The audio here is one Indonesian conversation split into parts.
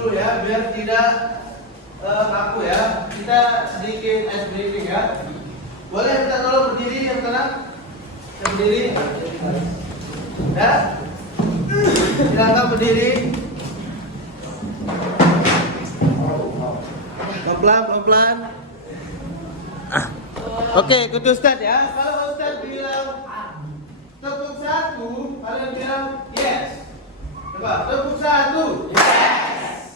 dulu ya, biar tidak kaku ya. Kita sedikit ice breaking ya. Boleh kita tolong berdiri yang tenang? Berdiri. Ya. Silakan berdiri. Pelan-pelan, pelan-pelan. Oke, ikut Ustadz ya. Kalau Ustadz bilang tepuk satu, kalian bilang yes. Coba, tepuk satu. Yes.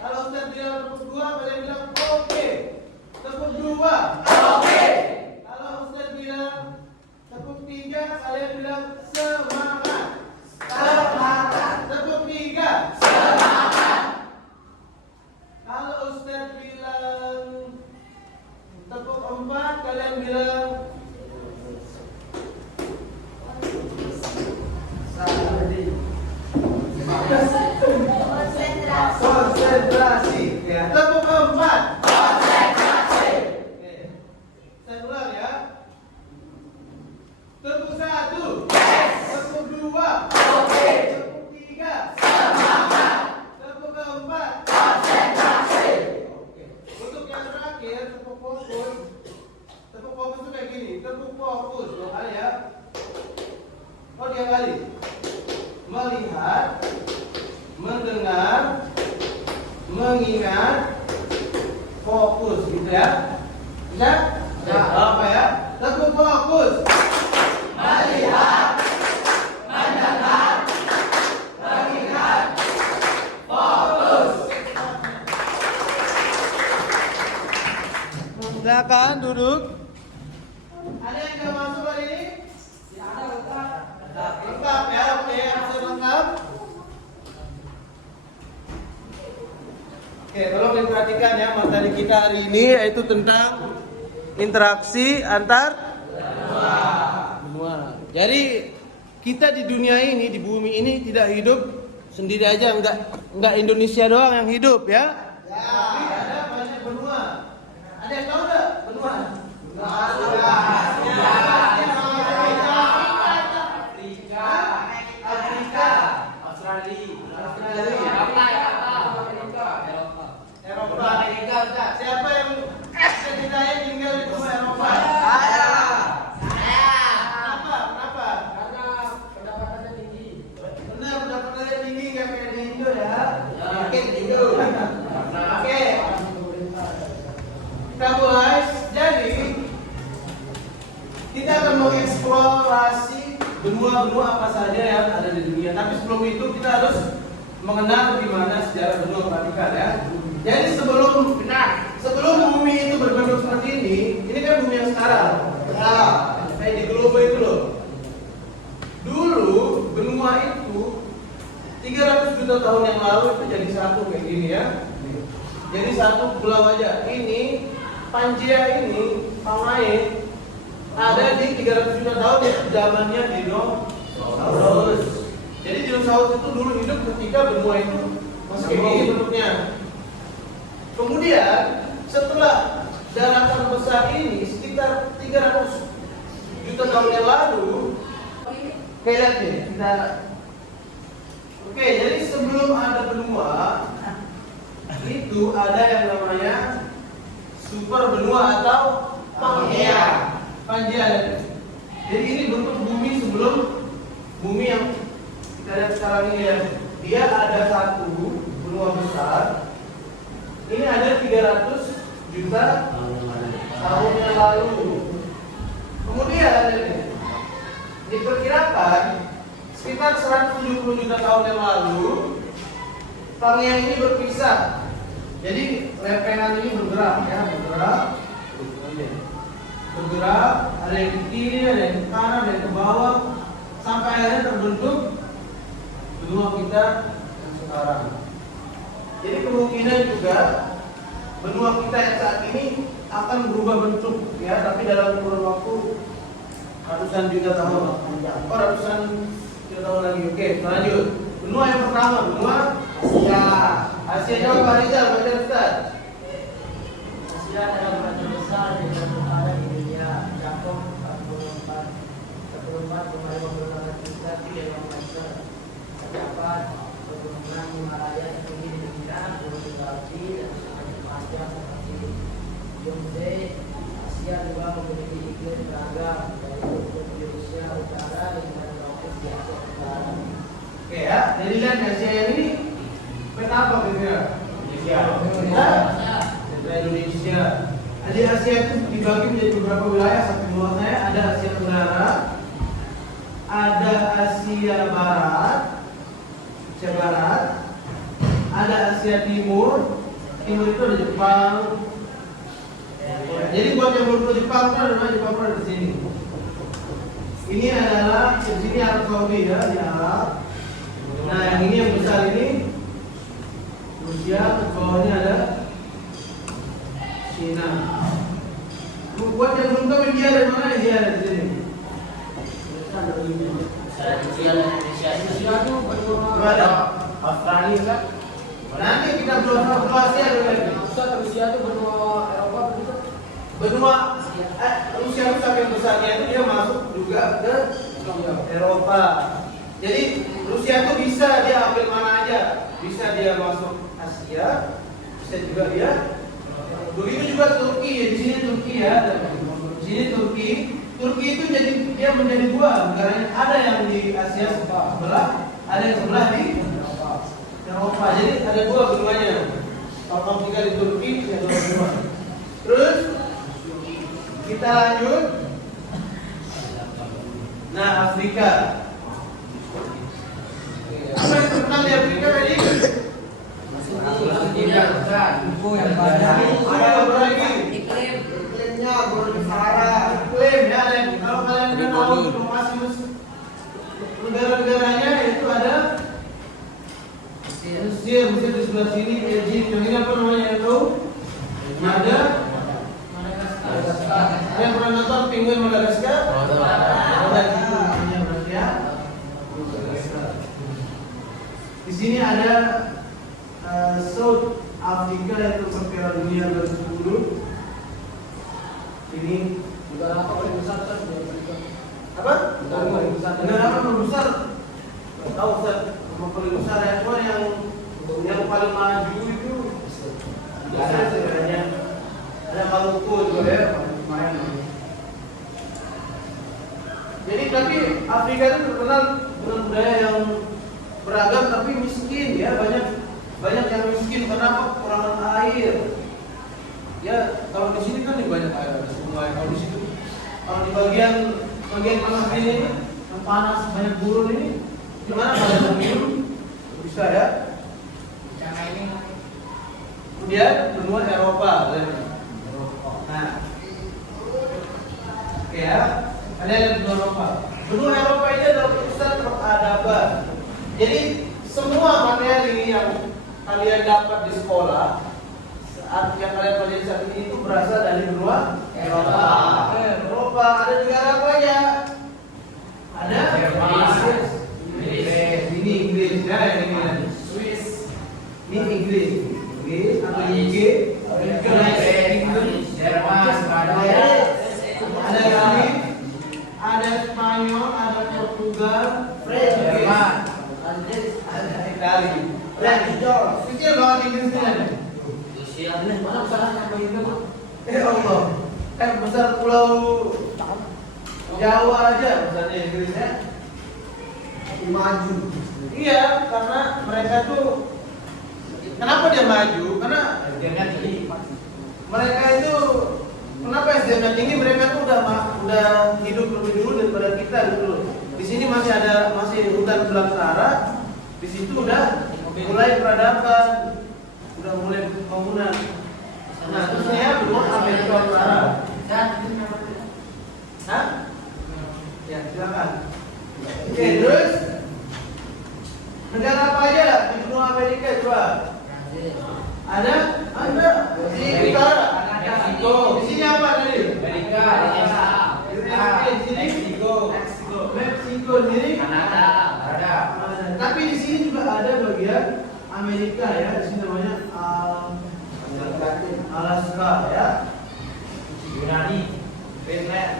Kalau Ustadz bilang tepuk dua, kalian bilang oke. Tepuk dua. Oke. Kalau Ustadz bilang tepuk tiga, kalian bilang semangat. Semangat. Tepuk tiga. Semangat. Kalau Ustadz bilang tepuk empat, kalian bilang konsentrasi. Ya, tepuk empat. Konsentrasi. Oke. Saya ulang ya. Tepuk satu. Yes. Tepuk dua. Oke. Tepuk tiga. Semangat. Tepuk keempat. Konsentrasi. Oke. Untuk yang terakhir, tepuk fokus. Tepuk fokus itu kayak gini. Tepuk fokus. 2 kali ya. Oh, 3 kali. Melihat, mendengar, mengingat, fokus gitu ya. Bisa? Ya. Apa ya? Tepuk fokus. Melihat, mendengar, mengingat, fokus. Silakan duduk. Ada yang nggak masuk hari ini? Lengkap ya, oke, masih lengkap. Oke, tolong diperhatikan ya materi kita hari ini, yaitu tentang interaksi antar benua. Jadi kita di dunia ini, di bumi ini tidak hidup sendiri aja, enggak Indonesia doang yang hidup ya. Tapi ada banyak benua. Ada yang tahu enggak benua? Siapa yang ceritanya tinggal di benua Eropa? Saya. Kenapa? Karena pendapatannya tinggi. Benar, pendapatannya tinggi, nggak kayak di Indo ya. Mungkin di Indo. Oke. Kita mulai. Jadi kita akan mengeksplorasi benua-benua apa saja yang ada di dunia. Tapi sebelum itu kita harus mengenal gimana sejarah benua Vatikan ya. Jadi sebelum bumi itu berbentuk seperti ini kan bumi yang sekarang. Nah, kayak di globe itu loh. Dulu benua itu 300 juta tahun yang lalu itu jadi satu kayak gini ya. Jadi satu pulau aja. Ini Pangaea ini, Pangaea ada di 300 juta tahun ya, zamannya dinosaurus. Jadi dinosaurus itu dulu hidup ketika benua itu masih kayak gini bentuknya. Kemudian setelah daratan besar ini sekitar 300 juta tahun yang lalu, lihat nih kita. Oke, jadi sebelum ada benua itu ada yang namanya super benua atau Pangaea. Jadi ini bentuk bumi sebelum bumi yang kita lihat sekarang ini ya. Dia ada satu benua besar. Ini ada 300 juta tahun yang lalu. Kemudian diperkirakan sekitar 170 juta tahun yang lalu Pangaea ini berpisah. Jadi lempengan ini bergerak ya, bergerak, ada yang ke kiri, ada yang ke kanan, ada yang ke bawah, sampai akhirnya terbentuk benua kita yang sekarang. Jadi kemungkinan juga benua kita yang saat ini akan berubah bentuk ya, tapi dalam kurun waktu ratusan juta tahun. Ratusan juta tahun lagi. Oke, lanjut. Benua yang pertama, benua Asia. Asia jawab Pak Rizal, baca Ustaz. Asia adalah bagian besar di utara India, Jepang 44,58 juta meter. Terdapat pegunungan Himalaya tinggi di Pulau Sulawesi, dan semacam Asia seperti Yongze. Asia juga memiliki iklim beragam, yaitu Indonesia Utara hingga tropis di Asia Tenggara. Oke ya, jadi lihat Asia ini peta apa kira-kira? Indonesia. Jadi Asia itu dibagi menjadi beberapa wilayah sampai luasnya. Ada Asia Tenggara, ada Asia Barat, ada Asia Timur. Timur itu ada Jepang. Jadi buat yang belum ke Jepang itu ada Jepang ada di sini. Ini adalah di sini Arab Saudi ya, di Arab. Nah yang ini yang besar ini Rusia, ke bawahnya ada Cina. Buat yang belum tahu India dari mana, India ada di sini. Indonesia itu Ada Australia kan? nanti kita belum Asia dulu lagi. Rusia itu benua Eropa begitu. Benua Rusia itu saking besarnya itu dia masuk juga ke Eropa. Jadi Rusia itu bisa dia ambil mana aja, bisa dia masuk Asia, bisa juga dia. Begitu juga Turki, di sini Turki ya, di sini Turki. Turki itu jadi dia menjadi dua negaranya. Ada yang di Asia sebelah, ada yang sebelah di Eropa. Jadi ada dua benuanya. Kalau kamu tinggal di Turki, ya dua benua. Terus kita lanjut. Nah, Afrika. Apa yang terkenal di Afrika tadi? Ada apa lagi? Iklimnya Gurun Sahara. Iklim ya, kalau kalian tahu informasi negara-negaranya itu ada Mesir di sebelah sini, Egypt. Yang ini apa namanya yang tahu? Ada yang pernah nonton Penguin Madagaskar? Ada gitu namanya berarti ya. Di sini ada South Africa yaitu Piala Dunia 2010. Ini Negara apa paling besar kan? apa? Negara paling besar. Negara apa paling besar? Nggak tahu Ustaz. Yang paling besar ya, cuma yang paling maju itu ada sebenarnya. Ada Maluku juga ya, lumayan. Jadi tapi Afrika itu terkenal dengan budaya yang beragam tapi miskin ya, banyak yang miskin karena kekurangan air. Ya kalau di sini kan banyak air, ada sungai. Kalau di situ, kalau di bagian tengah ini yang panas banyak gurun ini, gimana kalau minum bisa ya? Kemudian benua Eropa. Nah, oke ya, ada yang benua Eropa. Benua Eropa ini adalah pusat peradaban. Jadi semua materi yang kalian dapat di sekolah saat yang kalian pelajari saat ini itu berasal dari benua Eropa. Eropa ada negara apa aja? Ada ini Inggris ya, ini Swiss. Ini Inggris atau UK, Jerman, ada Inggris, ada Spanyol, ada Portugal, Jerman, ada Italia. Dan pikir bahwa Inggris ini ada. Mana besarnya sampai itu? Allah, besar pulau Jawa aja besarnya Inggrisnya. Maju. Iya, karena mereka tuh kenapa dia maju? Karena mereka itu kenapa SDM-nya tinggi? Mereka tuh udah hidup lebih dulu daripada kita gitu. Di sini masih hutan belantara. Di situ udah mulai peradaban, udah mulai pembangunan. Nah, terusnya ya benua Amerika Utara. Hah? Ya, silakan. Oke, terus negara apa aja di benua Amerika coba? Ada di utara. Meksiko. Di sini apa tadi? Amerika. Di sini Meksiko sendiri. Kanada. Tapi di sini juga ada bagian Amerika ya. Di sini namanya Alaska ya. Yunani. Greenland.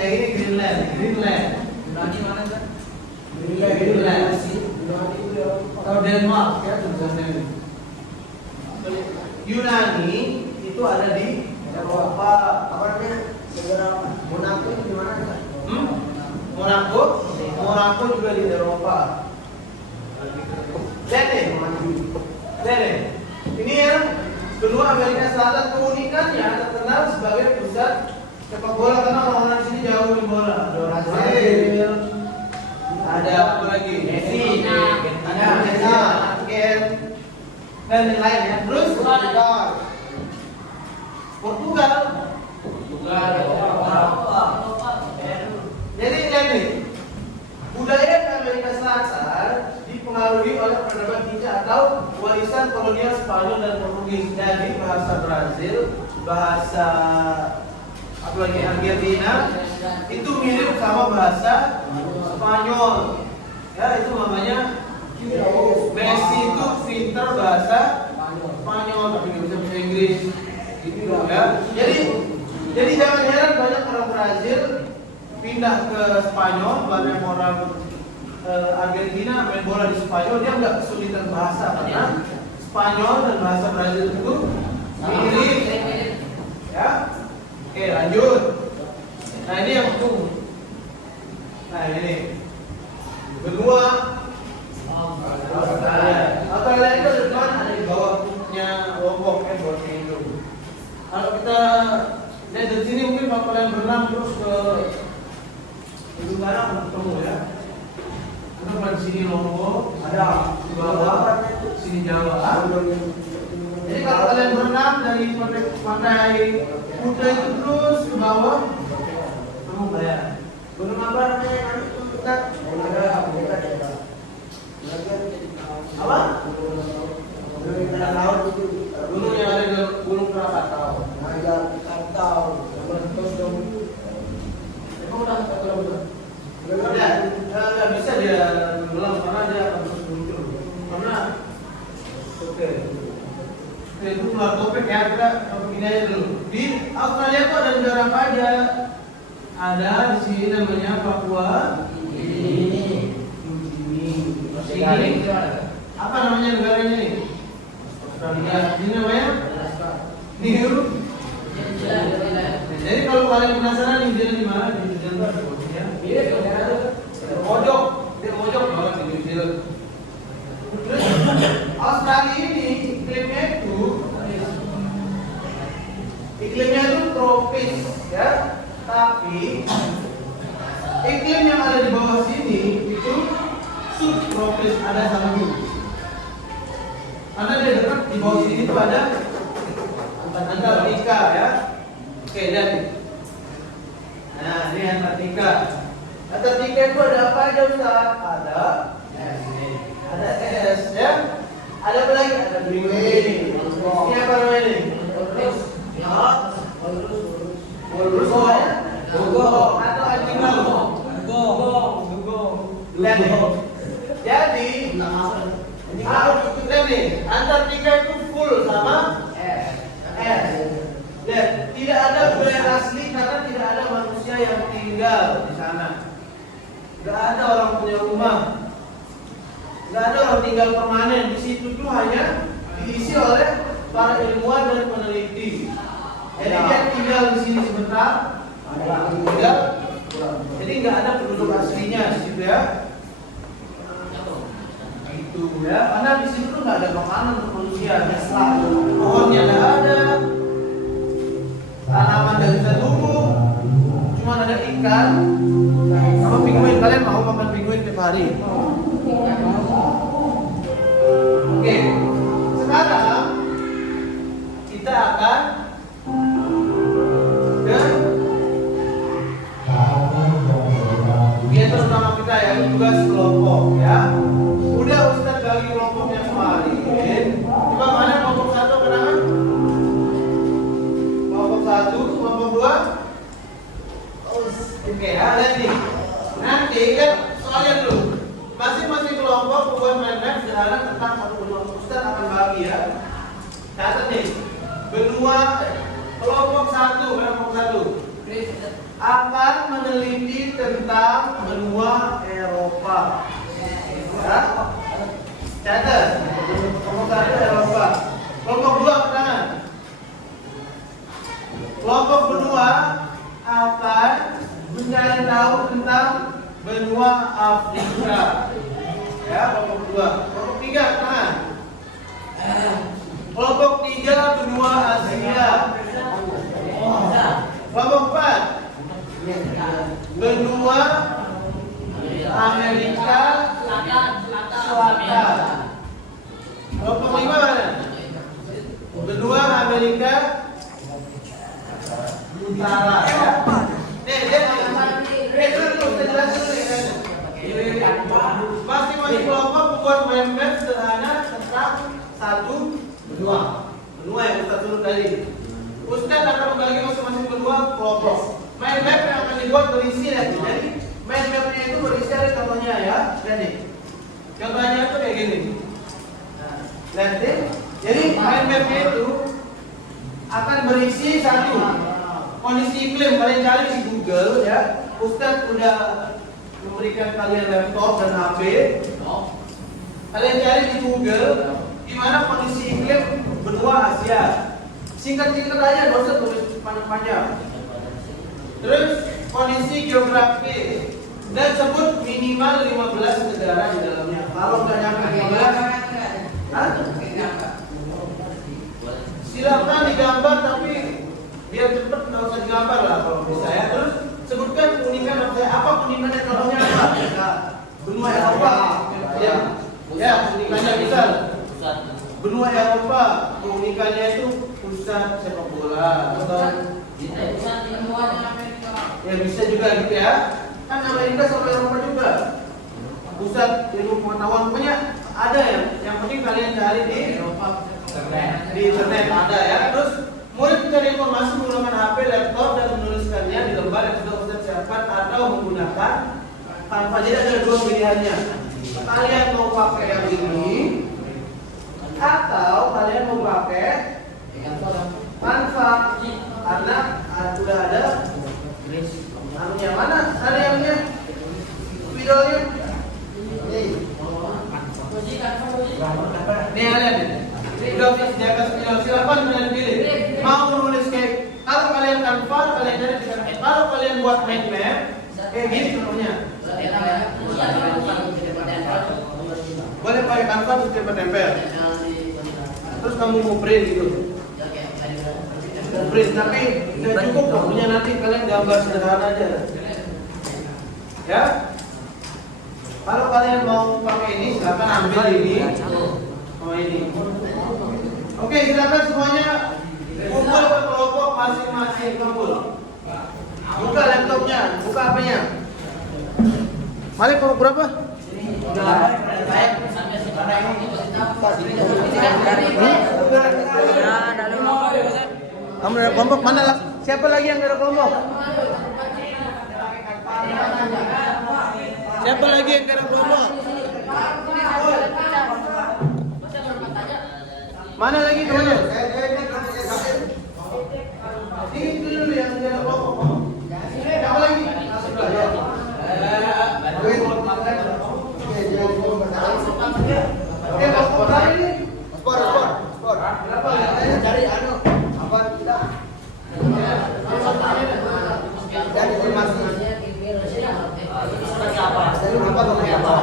Yang ini Greenland. Yunani mana kan? Greenland. Atau Denmark ya tulisannya ini. Yunani itu ada di Eropa. Apa namanya? Negara Monaco itu di mana? Monaco juga di Eropa. Lihat deh, ini yang benua Amerika Selatan, keunikannya terkenal sebagai pusat sepak bola karena orang-orang di sini jauh main bola. Ada Brazil, ada apa lagi? Messi, ada dan yang lain ya. Terus Portugal. Jadi lihat nih, budaya Amerika Selatan dipengaruhi oleh peradaban Inca atau warisan kolonial Spanyol dan Portugis. Jadi bahasa Brazil, bahasa apa lagi Argentina itu mirip sama bahasa Spanyol. Ya itu makanya Messi itu pintar bahasa Spanyol tapi nggak bisa bahasa Inggris. Gitu ya. Jadi jangan heran banyak orang Brazil pindah ke Spanyol, banyak orang Argentina main bola di Spanyol, dia nggak kesulitan bahasa karena Spanyol dan bahasa Brazil itu mirip. Ya, oke lanjut. Nah ini yang nah ini benua Australia itu depan ada di bawahnya Lombok kan bawahnya itu. Kalau kita lihat dari sini mungkin kalau kalian berenang terus ke ujung barat ketemu ya. Karena di sini Lombok, ada di bawah sini Jawa. Jadi kalau kalian berenang dari pantai Kuta itu terus ke bawah, kamu bayar. Gunung apa namanya yang itu dekat? Apa? Gunung yang ada di Gunung Krakatau. Krakatau. Nggak bisa dia tenggelam karena dia akan terus muncul. Karena oke, itu keluar topik ya, kita begini aja dulu. Di Australia itu ada negara apa aja? Ada di sini namanya Papua. Ini. Apa namanya negaranya nih? Australia. Ini namanya New. Jadi kalau kalian penasaran New Zealand di mana? Di New Zealand ada bosnya. Mojok banget di New Zealand. Terus Australia ini iklimnya itu tropis ya, tapi iklim yang ada di bawah sini itu subtropis, ada salju. Karena dia dekat di bawah sini itu ada Antartika ya. Oke, lihat nih. Nah, ini Antartika. Antartika itu ada apa aja Ustaz? Ada es ya. Ada apa lagi? Ada Greenland. Ini apa namanya ini? Walrus atau anjing laut. Lihat nih. Jadi lihat nih, Antartika itu full sama es. Lihat, tidak ada budaya asli karena tidak ada manusia yang tinggal di sana. Tidak ada orang punya rumah. Tidak ada orang tinggal permanen di situ, tuh hanya diisi oleh para ilmuwan dan peneliti. Jadi dia tinggal di sini sebentar, tinggal. Jadi nggak ada penduduk aslinya di situ ya. Itu ya, karena di situ tuh nggak ada makanan untuk manusia. Pohonnya nggak ada, tanaman nggak bisa tumbuh, cuma ada ikan. Sama penguin, kalian mau makan penguin tiap hari? Oke, sekarang kita akan ke kegiatan utama kita ya, tugas kelompok ya. Udah Ustaz bagi kelompoknya kemarin. Coba mana kelompok 1 kenangan? Kelompok 1, kelompok 2. Oke, ada nih. Nanti kan soalnya dulu. Masing-masing kelompok membuat map sederhana tentang satu benua. Ustaz akan bagi ya. Catat nih. Benua kelompok 1 akan meneliti tentang benua Eropa. Ya? Catat. Kelompok 1 Eropa. Kelompok 2 kenangan. Kelompok benua akan mencari tahu tentang benua Afrika. Ya, kelompok kedua. Kelompok tiga, tangan. Kelompok tiga, benua Asia. Kelompok empat, benua Amerika Selatan. Kelompok lima mana? Benua Amerika Utara. Ya. Masing-masing kelompok membuat mind map sederhana tentang satu benua. Benua yang kita turun tadi. Ustaz akan membagi masing-masing benua kelompok. Mind map yang akan dibuat berisi nanti. Jadi mind mapnya itu berisi, ada contohnya ya. Jadi contohnya itu kayak gini. Lihat deh. Jadi mind mapnya itu akan berisi satu kondisi iklim. Kalian cari di Google ya. Ustaz udah memberikan kalian laptop dan HP. Kalian cari di Google gimana kondisi iklim benua Asia. Singkat-singkat aja, gak usah tulis panjang-panjang. Terus kondisi geografis dan sebut minimal 15 negara di dalamnya. Kalau nggak nyampe 15, silakan digambar, tapi biar cepet nggak usah digambar lah kalau bisa ya. Terus sebutkan keunikan apa keunikannya, contohnya apa? Nah, benua Eropa, ya keunikannya bisa. Benua Eropa keunikannya itu pusat sepak bola atau ya bisa juga gitu ya. Kan Amerika sama Eropa juga pusat ilmu pengetahuan, pokoknya ada ya. Yang penting kalian cari di internet ada ya. Terus mulai mencari informasi menggunakan HP, laptop dan menuliskannya di lembar yang sudah Ustaz siapkan atau menggunakan Canva. Jadi ada dua pilihannya. Kalian mau pakai yang ini atau kalian mau pakai Canva karena sudah ada anunya. Mana ada yang videonya? Nih kalian ini grafis di atas video. Silakan kalian pilih. Mau menulis kayak kalau kalian Canva, kalian cari di sana. Kalau kalian buat mind map kayak gini contohnya. Boleh pakai Canva terus tempel-tempel. Terus kamu mau print gitu. Print, tapi tidak cukup waktunya, nanti kalian gambar sederhana aja. Ya. Kalau kalian mau pakai ini, silakan ambil ini. Oh ini. Oke, silakan semuanya kumpul ke kelompok masing-masing, kumpul. Buka laptopnya, buka apanya. Malik kelompok berapa? Kamu ada kelompok mana lah? Siapa lagi yang ada kelompok? Siapa lagi yang ada kelompok? Mana lagi temannya? Ini dulu yang ada kelompok. Siapa lagi? Kelompok lain ini. Skor. Berapa? Cari anu. Apa kita? Dari informasi. Dari apa?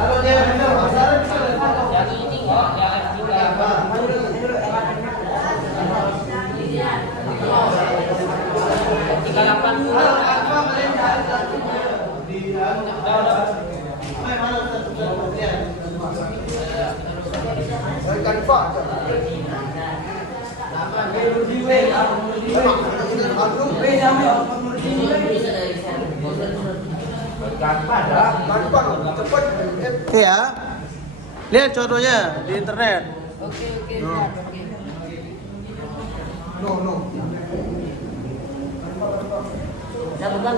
Kalau dia benar, Apa kalian cari satunya di mana Ustaz? Ya, lihat contohnya di internet. Oke, No. lihat, oke. No. Udah bukan.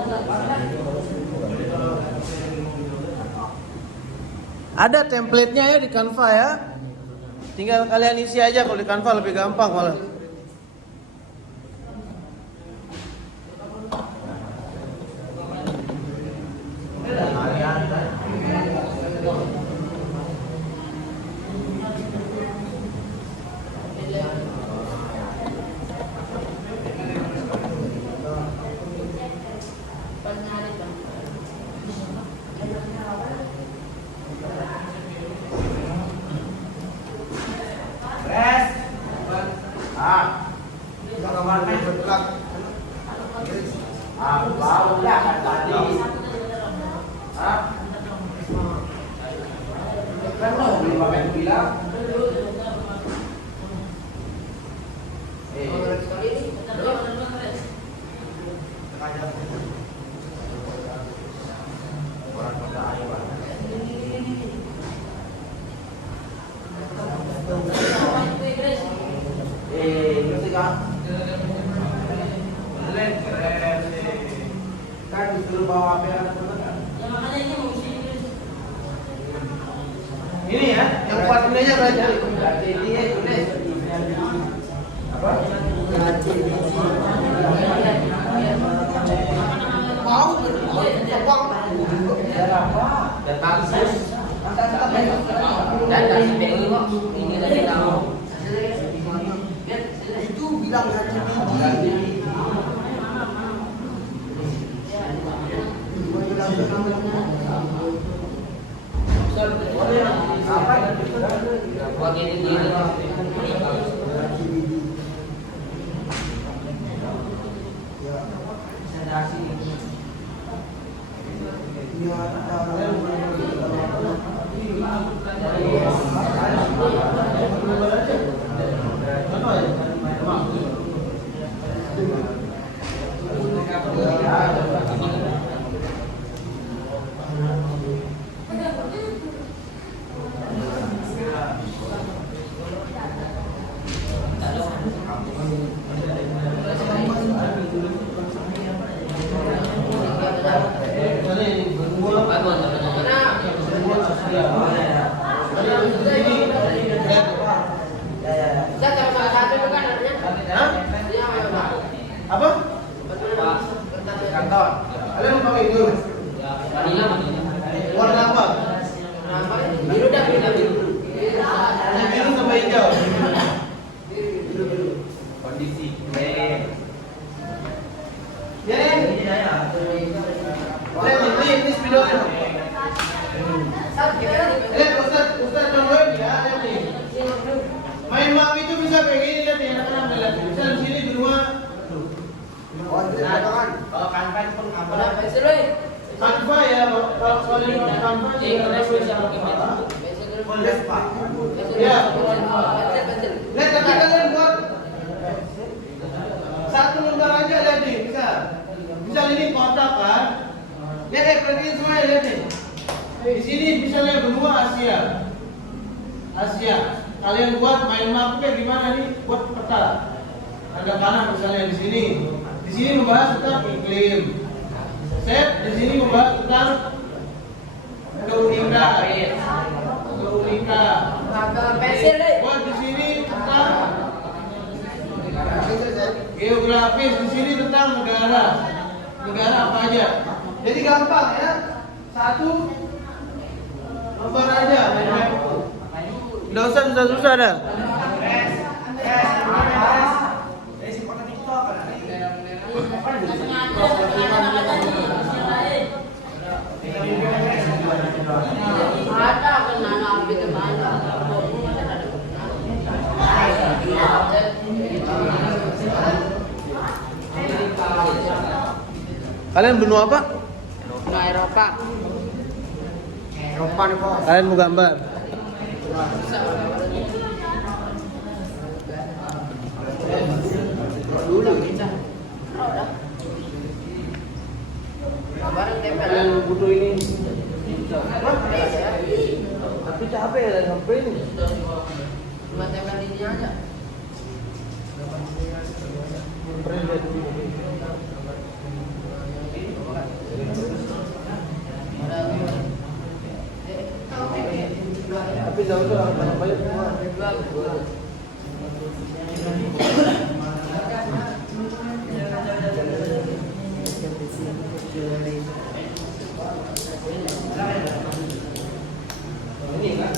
Ada template-nya ya di Canva ya. Tinggal kalian isi aja, kalau di Canva lebih gampang malah. Kan disuruh bawa HP anak kan? Ini ya, yang partnernya belajar. Dia tulis. Apa? Mau berapa? Datang sus. Dan dari BNI kok ini lagi tahu. Itu bilang hati. Buat ini. Apa? Kantor. Kalian mau pakai itu? Warna apa? Biru dah, biru. Hanya biru sama hijau. Kondisi Ya, ini spidolnya. Ustaz contohin ya, lihat nih. Main map itu bisa kayak gini, lihat nih, anak-anak lihat. Bisa di sini berdua. kalau kanvas pun apa? Canva ya, kalau kalian mau Canva ya. Lihat, tapi kalian buat satu lembar aja, lihat nih, bisa. Misal ini kotak kan? Lihat, perhatiin semua ya, lihat nih. Di sini misalnya benua Asia. Kalian buat mind map kayak gimana nih? Buat peta. Ada panah misalnya di sini. Di sini membahas tentang iklim. Set di sini membahas tentang keunikan. Buat di sini tentang geografis, di sini tentang negara apa aja. Jadi gampang ya, satu lembar aja. Nggak usah susah-susah dah. Ada kenal api kemana? Kalian benua apa? Benua Eropa. Eropa nih bos. Kalian mau gambar? Bisa gambar ini. Dulu. Udah. Gambaran tempel. Kalian butuh ini. Wah, udah ada ya. Tapi capek ya sampai ini. Cuma tempel ini aja. Print dari dulu. Tapi jangan tuh orang banyak semua. Ini kan.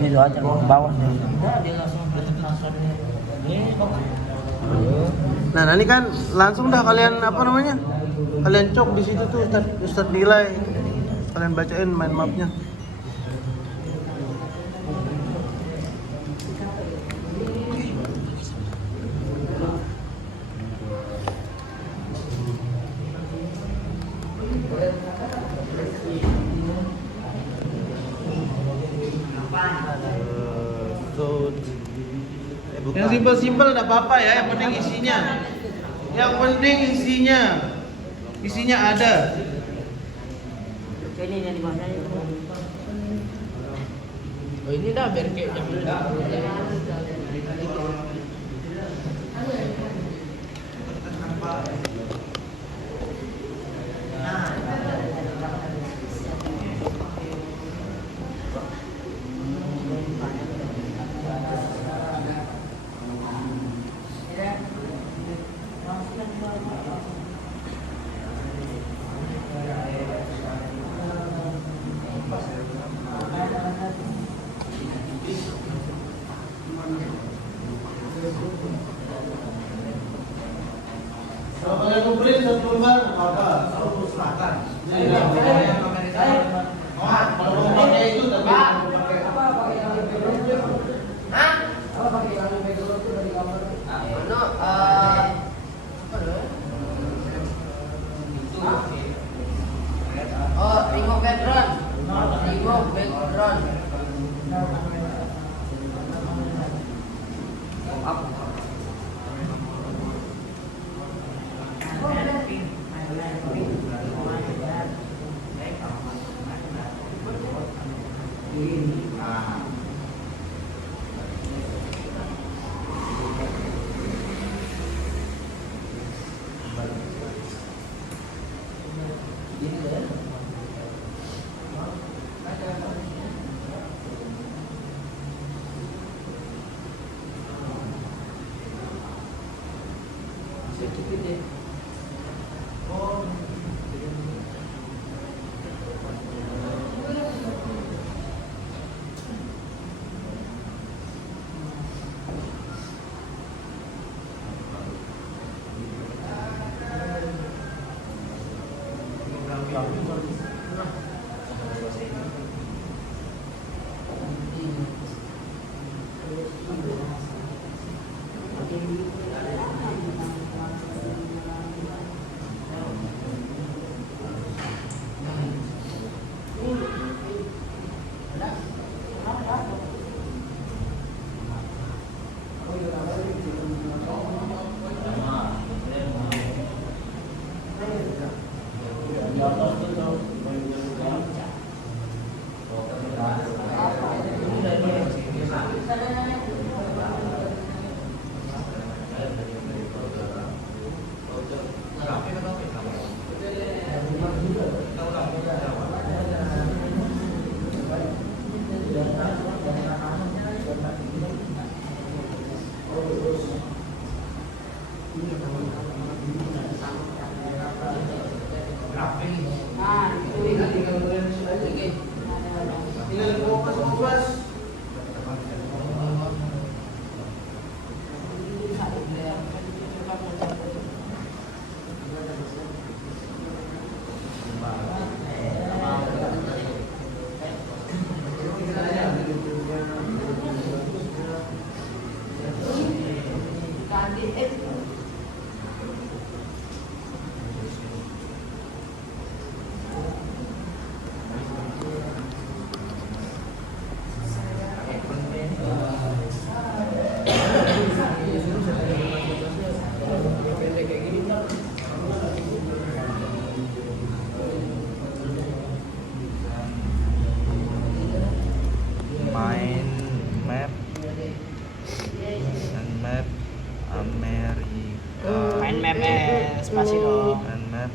Ini doa jangan bawah deh. Dia langsung Nah, ini kan langsung dah kalian apa namanya? Kalian cok di situ tuh Ustaz nilai. Kalian bacain mind mapnya. Yang simpel-simpel enggak apa-apa ya, yang penting isinya. Yang penting isinya. Isinya ada. ini yang di mana itu? Oh ini dah biar kayak jam Kalau kalian kumpulin satu lembar apa? Satu selatan. Kalau mau pakai itu tapi Remove background. Remove background. Nah, itu Tinggal kupas-kupas. Main map Amerika. main map spasi dong. Main map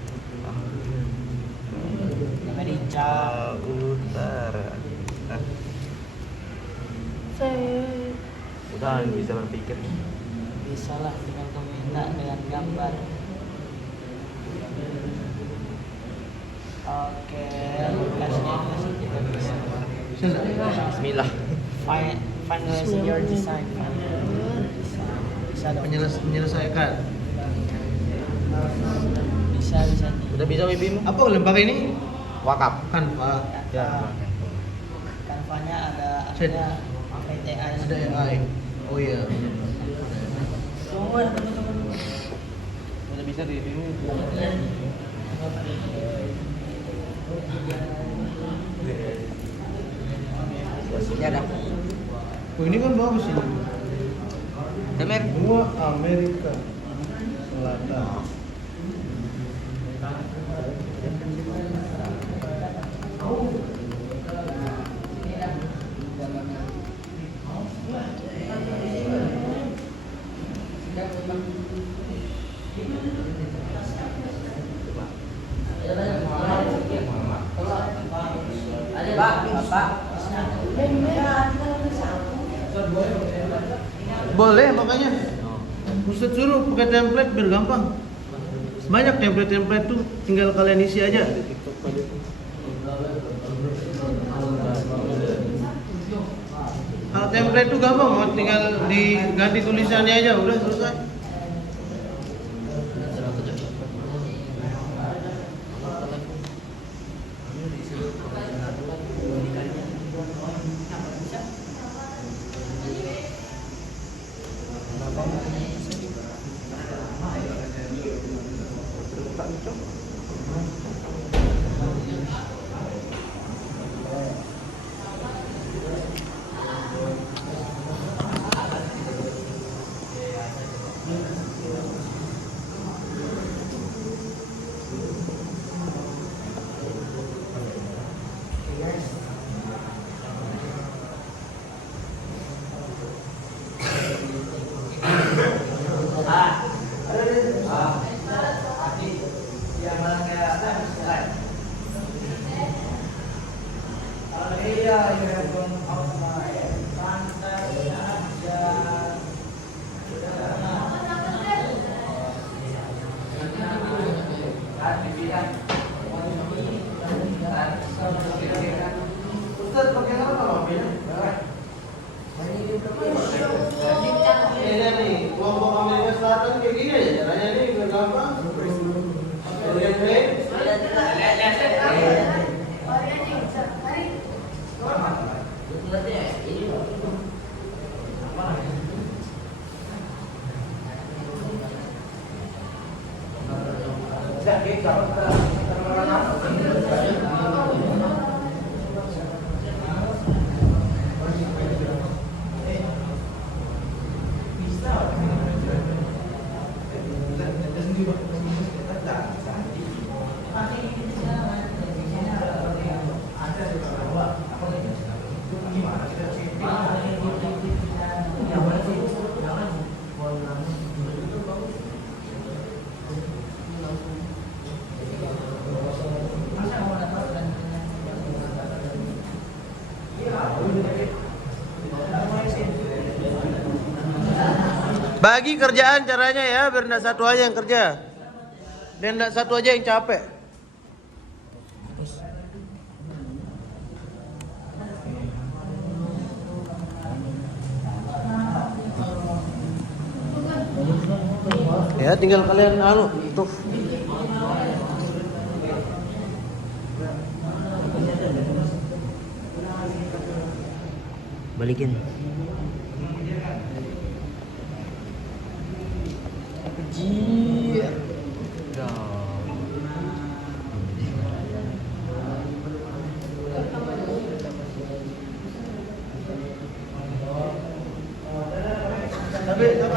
Amerika. Utara. Nah, udah bisa berpikir. Bisa lah tinggal kamu minta dengan gambar. Oke, kasih juga bisa. Bismillah. Finalize your design. Bisa dong. Menyelesaikan. Bisa nih. Udah bisa wibimu? Apa lembaga ini? Wakaf. Canva. Ya. Kanvanya ada Set. VTA. Ada AI. Oh iya. Tunggu ya teman-teman. Udah bisa di wibimu. Ya dah. Oh ini kan bagus ini. Kemer. Benua Amerika Selatan. Boleh makanya. Ustaz suruh pakai template biar gampang. Banyak template-template tuh, tinggal kalian isi aja. Kalau template tuh gampang, mau tinggal diganti tulisannya aja, udah selesai. Ustaz pakai apa HP-nya? Ini nih, kelompok Amerika Selatan kayak gini aja caranya nih, biar gampang. Lihat. Bagi kerjaan caranya ya, biar enggak satu aja yang kerja. Dan enggak satu aja yang capek. Ya, tinggal kalian tuh. Balikin.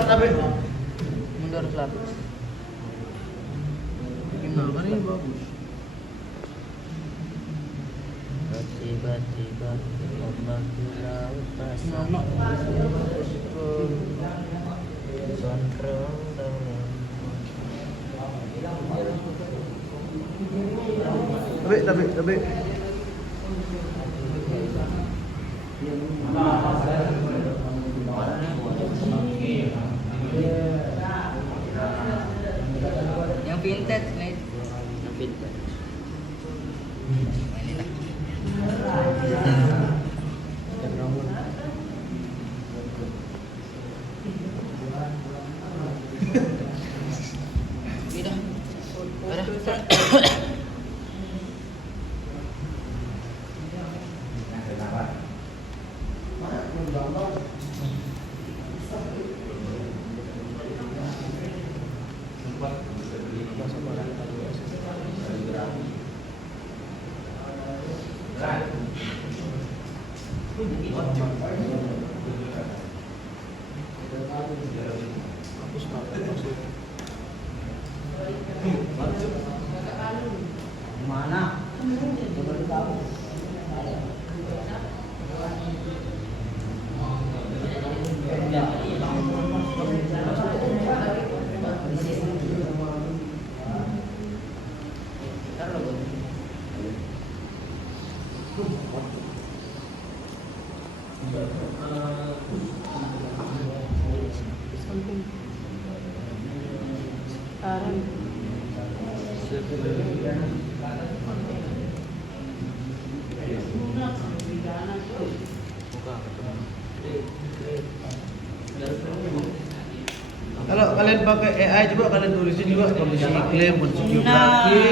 Tapi. Mundur selaput. Kan ini bagus. Tiba-tiba ombak di laut pasang. Sondrong dalam. Tapi. Yang vintage nih. Yang vintage. Mana? Kalau kalian pakai AI coba kalian tulisin juga kondisi iklim, kondisi geografi.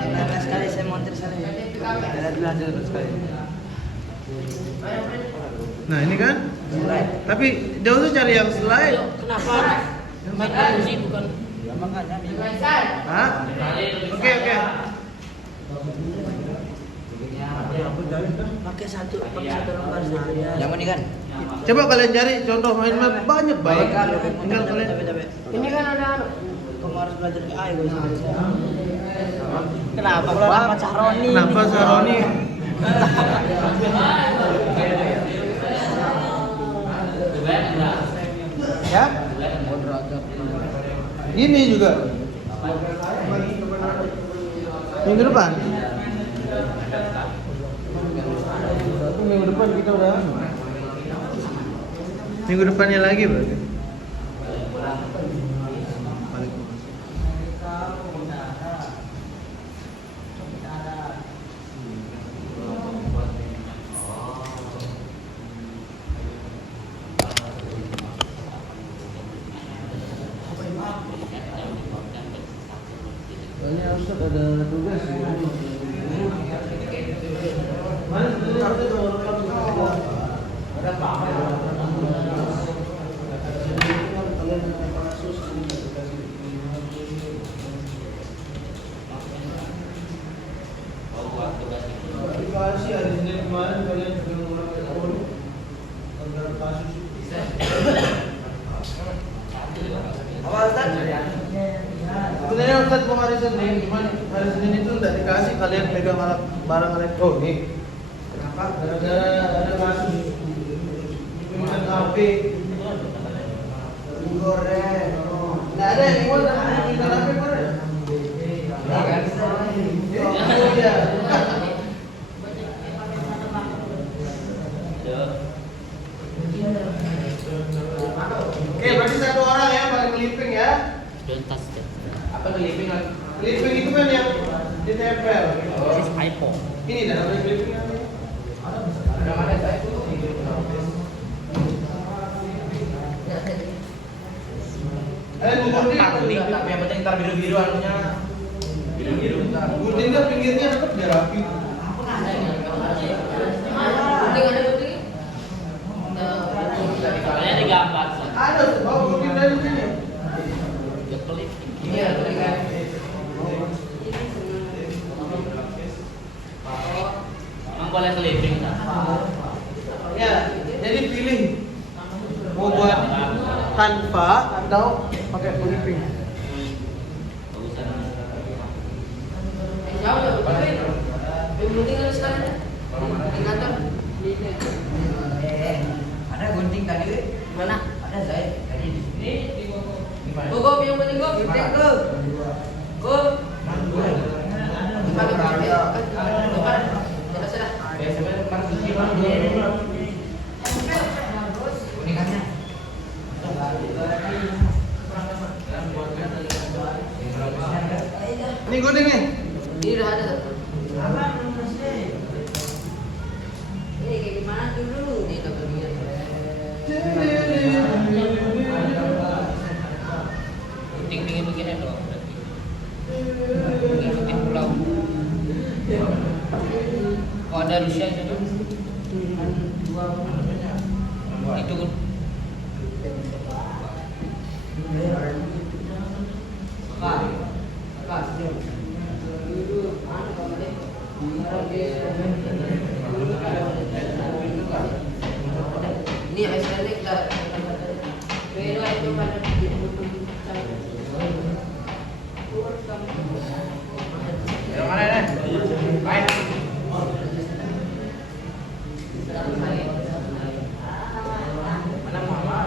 Lama sekali saya montir sana. Ada belajar sekali. Nah ini kan. Tapi jauh tuh cari yang slide. Kenapa? Makan sih bukan. Ya makanya Hah? Oke. Pakai satu lembar saja. yang ini kan? Coba kalian cari contoh main map banyak banget. Tinggal kalian. Ini kan ada kamu harus belajar ke AI guys. Kenapa? Kenapa Saroni? Kenapa Saroni? Ya? Ini juga. Minggu depan. Minggu depan kita udah. Minggu depannya lagi berarti. Ini Ustaz ada tugas ya. Mana ada hari Senin kemarin kalian sudah melakukan tentang kasus apa Ustaz? Sebenarnya Ustaz mau hari Senin, cuman hari Senin itu tidak dikasih kalian pegang alat barang elektronik. Oh nih, kenapa? Ada kasus dengan HP goreng. Nggak ada yang mau tinggal HP goreng. Iya. Oke, Ini dah namanya briefing apa? Ada saya itu. Tapi yang penting ntar biru-biru anunya. Biru-biru ntar. Gunting dah pinggirnya tetap biar rapi. Kalian digambar. Ada, bawa gunting dari sini. Ini ada kan. Emang boleh keliping tak? Ya, jadi pilih mau buat tanpa atau pakai briefing. Jauh jauh. Yang penting harus sekarang ya. Di kantor. Ada gunting tadi? Mana? Ada saya tadi di sini. Go yang penting go. Penting go. Go. Depan depan. Depan. Sudah. Kuningannya. Ini guntingnya. Ini udah ada. Apa? Ini kayak gimana dulu? Ini udah berlian. Gunting-gunting begini dong. Gunting pulau. Oh ada Rusia itu tuh. Itu Ini Icelandic lah. Pero itu kan yang mana nih? Baik. Mana mama?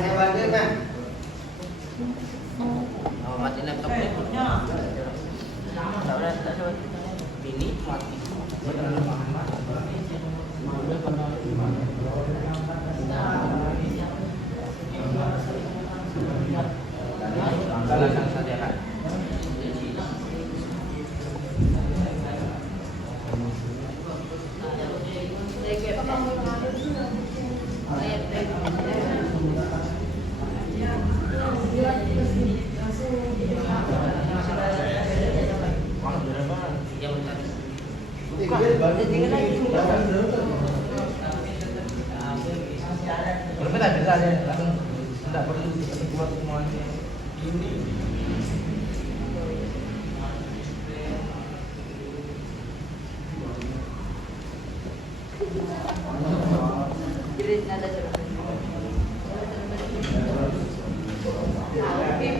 Saya bantu kan. Oh, mati laptopnya. Ini mati. Anggalan saja kan. Berapa bisa aja langsung tidak perlu buat semuanya.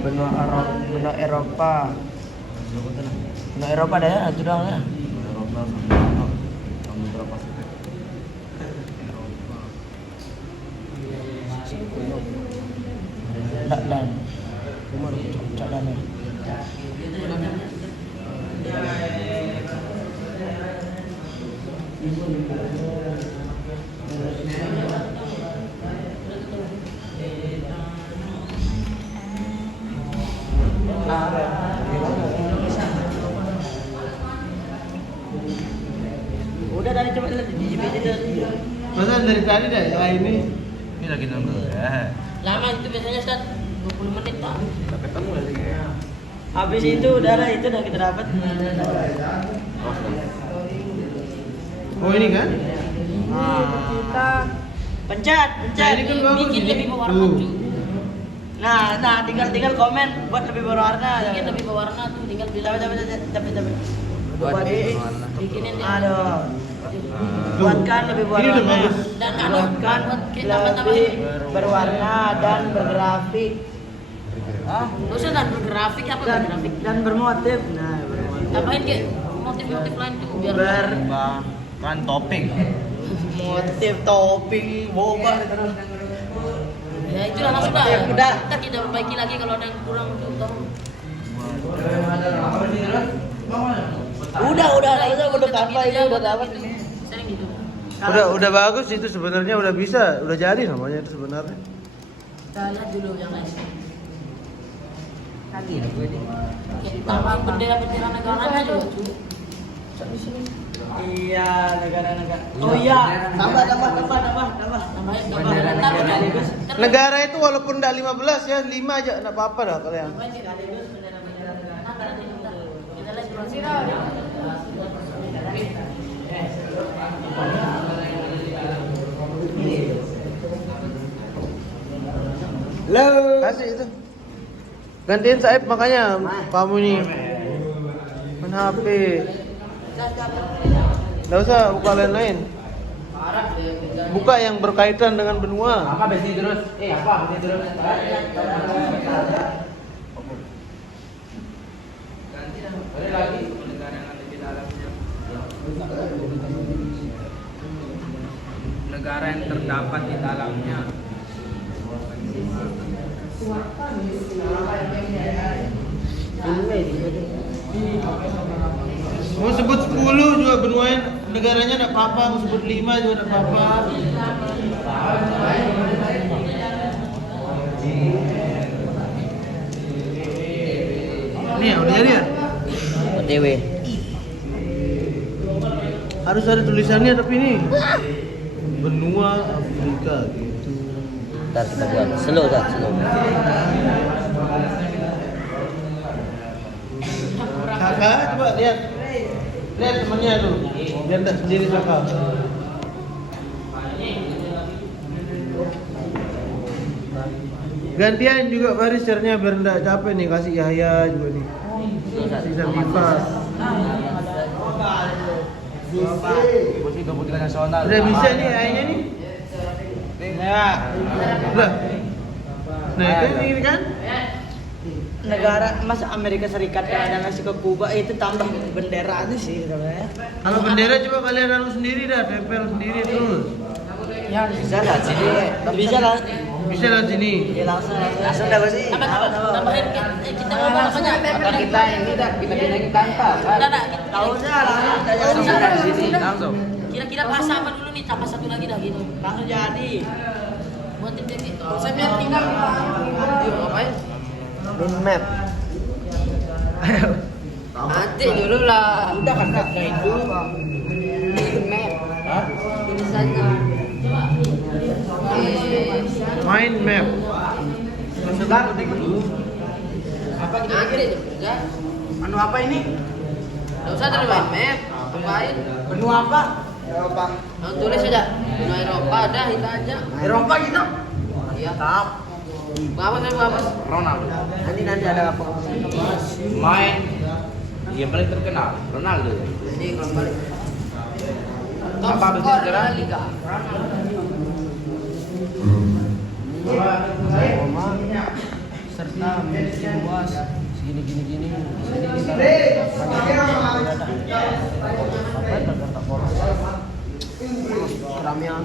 Benua Eropa. Benua Eropa ada ya, itu doang ya. Eropa sama Samudra Pasifik. Dan Cakdan ya. Udah tadi coba lihat di GPT tadi. Masa dari tadi dah ya ini. Ini lagi nunggu ya. lama itu biasanya Ustaz 20 menit tak. Ketemu lagi kayaknya. Habis itu udah lah, itu udah kita dapat. Oh ini kan? Kita pencet. Nah, ini kan bagus Bikin ini. lebih berwarna Tuh. cuy. Nah, tinggal komen buat lebih berwarna. Bikin lebih berwarna tuh tinggal bilang Tapi. Buat warna. bikinin dia. Aduh. Buatkan lebih Ini udah berwarna. bagus. Dan Buatkan lebih berwarna dan bergrafik. Hah? Maksudnya dan bergrafik apa Dan, bergrafik? dan bermotif. Nah, bermotif. Tambahin kayak motif-motif lain tuh biar Kan topik. Motif topping boba terus. ya itu lah langsung dah. Oke, udah. Ntar kita perbaiki lagi kalau ada yang kurang tuh tahu. Udah tambah ini udah dapat ini. Sering gitu. Udah bagus itu sebenarnya, udah bisa, udah jadi namanya itu sebenarnya. Kita lihat dulu yang lain. Tadi ya gue ini. Kayak tambahin bendera-bendera negaranya juga tuh. Iya, negara-negara. Oh iya, tambah. Tambahin Sekaligus. Negara itu walaupun enggak 15 ya, 5 aja enggak apa-apa dah kalian. Sekaligus bendera-bendera negara. Kita lihat Halo. Kasih itu. Gantiin Saib makanya kamu nih. Main HP. Enggak usah buka lain-lain. Buka yang berkaitan dengan benua. Apa besi terus? Apa besi terus? Ada lagi negara yang ada di dalamnya. Negara yang terdapat di dalamnya. Mau sebut 10 juga benuanya negaranya enggak apa-apa, mau sebut 5 juga enggak apa-apa. Ini ya udah jadi ya? OTW. Harus ada tulisannya tapi ini benua Afrika gitu. Ntar kita buat slow. Kakak coba lihat. Lihat temannya tuh. Biar tak sendiri kakak. Gantian juga barisernya biar enggak capek nih, kasih Yahya juga nih. Sisa Viva. Posisi kepentingan nasional. Udah bisa nih Yahya nih. Ya. Udah. Nah, itu ini kan. Negara masa Amerika Serikat yang ada ngasih ke Kuba itu tambah bendera aja sih sebenarnya. Kalau bendera coba kalian taruh sendiri dah, tempel sendiri terus. Ya bisa lah sini. Bisa lah. Bisa lah sini. Ya langsung dah sih. tambahin kita ngomong apanya? Maka kita ini dah kita pindahin tanpa. Enggak, Tahunya langsung Langsung. kira-kira bahasa apa dulu nih? Tambah satu lagi dah gitu. langsung jadi. Buatin jadi. Saya biar tinggal ngapain? Map. Mati dulu lah. Udah kan kakak itu. Map. Hah? Tulisannya. Mind map. Sebentar dulu. Apa kita Nanti bikin? juga. Anu apa ini? Enggak usah dari map. Tambahin. Benua apa? Eropa. Tulis aja. Benua Eropa ada kita aja. Eropa gitu. Iya. Tap. Bagus. Ronaldo. Nanti ada apa? Main yang paling terkenal Ronaldo. Jadi kalau balik. Apa besi skor sekarang? La Liga. Serta memiliki luas segini. Keramaian.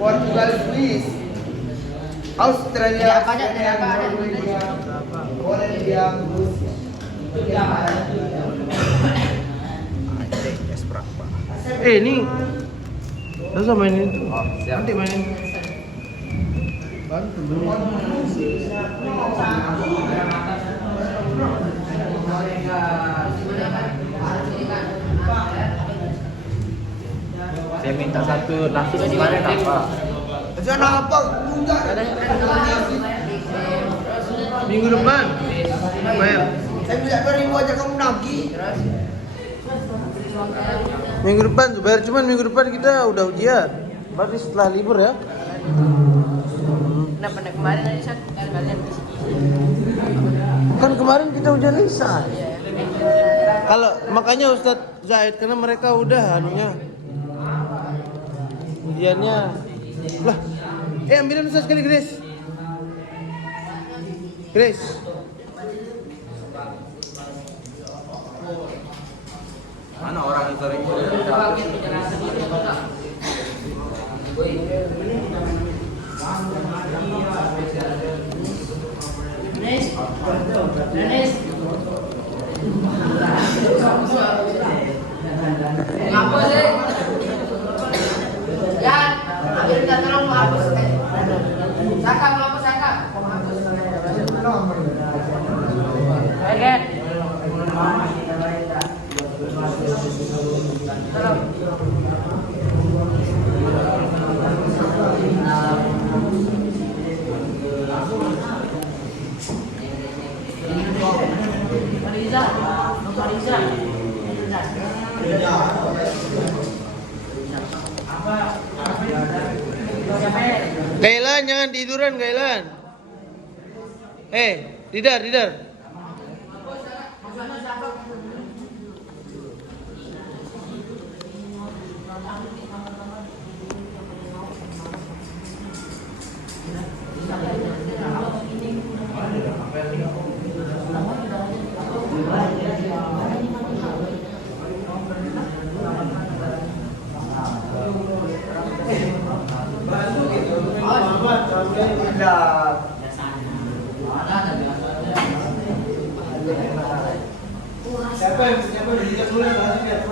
Portugal, Swiss, Australia, Apa aja? Polandia, Ini Terus mainin itu. Siap. Nanti mainin. Bantu dulu. Saya minta satu nafsu kemarin apa? Jangan apa? Minggu depan. Bayar. Saya minta 2.000 aja kamu nagih. Minggu depan tuh bayar, cuman minggu depan kita udah ujian. Berarti setelah libur ya. Kenapa kemarin aja sekalian Kan kemarin kita ujian lisan. Kalau makanya Ustadz Zaid karena mereka udah anunya ujiannya lah. Ambilin Ustadz sekali Grace. Grace. Mana orang yang sering Dennis. Ngapa sih? Ya, ambil minta tolong hapus. Saka, hapus Saka. Oke. Gailan jangan tiduran Gailan. Didar. Siapa yang dilihat dulu lihat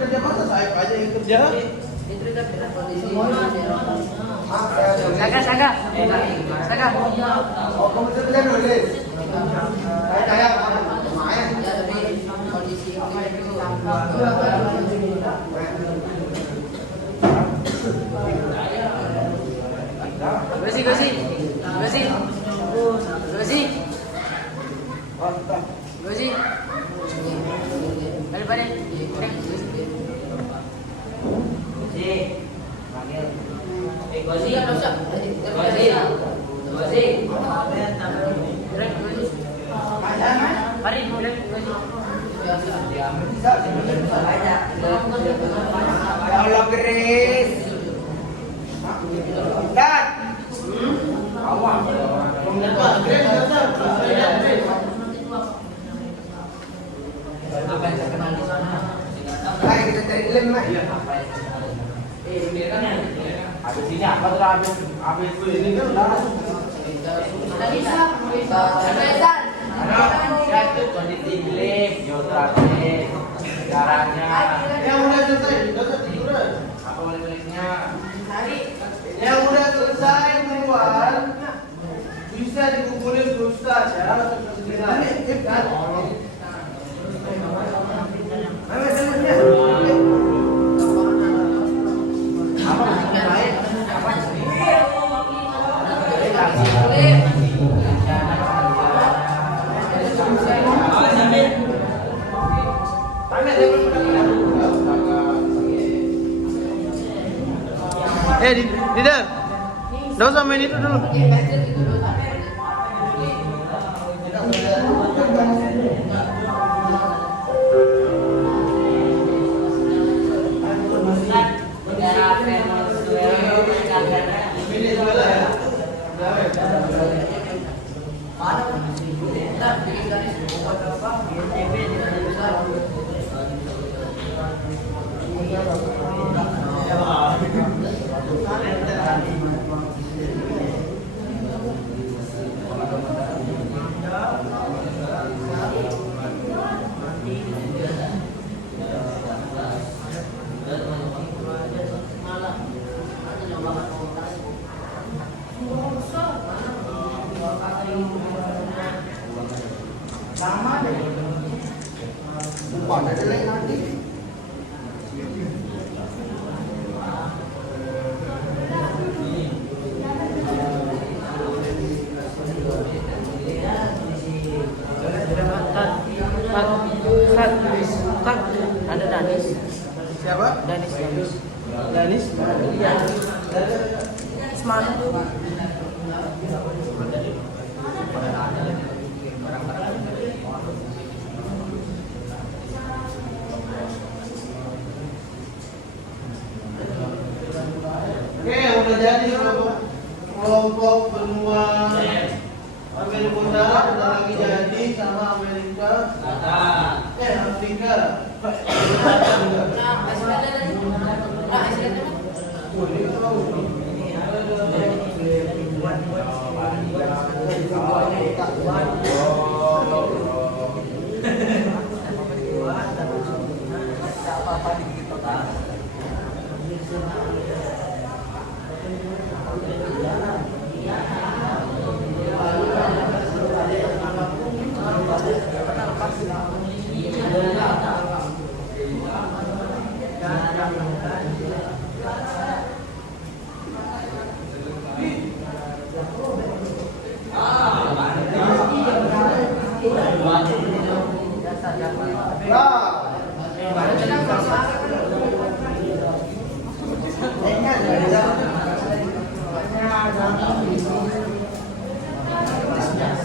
kerja masa saya aja yang kerja. Saka. Oh, kamu bisa lihat dulu, Liz. Saya lumayan. Ya, tapi kondisi itu Ya Allah, Grace. Dad. Awak. Grace datang. Ayo kita cari lem, Mak. Habis ini apa tuh habis itu ini kan udah kondisi lem, geografi, caranya. Yang udah selesai, udah tiduran. Apa boleh-bolehnya? Yang udah selesai duluan bisa dikumpulin ke Ustaz ya. Didar, nggak usah main itu dulu. Ada Danis. Siapa? Danis. Danis. Iya. Semangat tuh. Nah, Asia tadi. Nah, Asia tadi.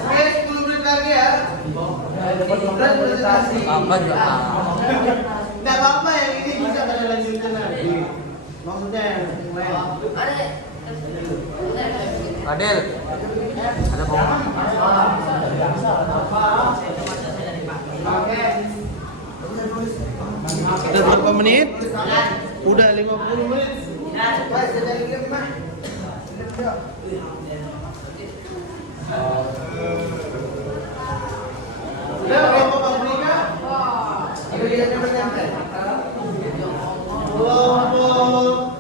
Oke, 10 menit lagi ya. Dan presentasi. Apa juga? Nggak apa-apa, yang ini bisa kita lanjutkan nanti. Maksudnya yang lain. Adel. Ada pengumuman. Oke. Udah berapa menit? Udah 50 menit. Pak, saya cari game, Pak. Udah, kelompok Afrika. Ini dia nyampe-nyampe. Kelompok.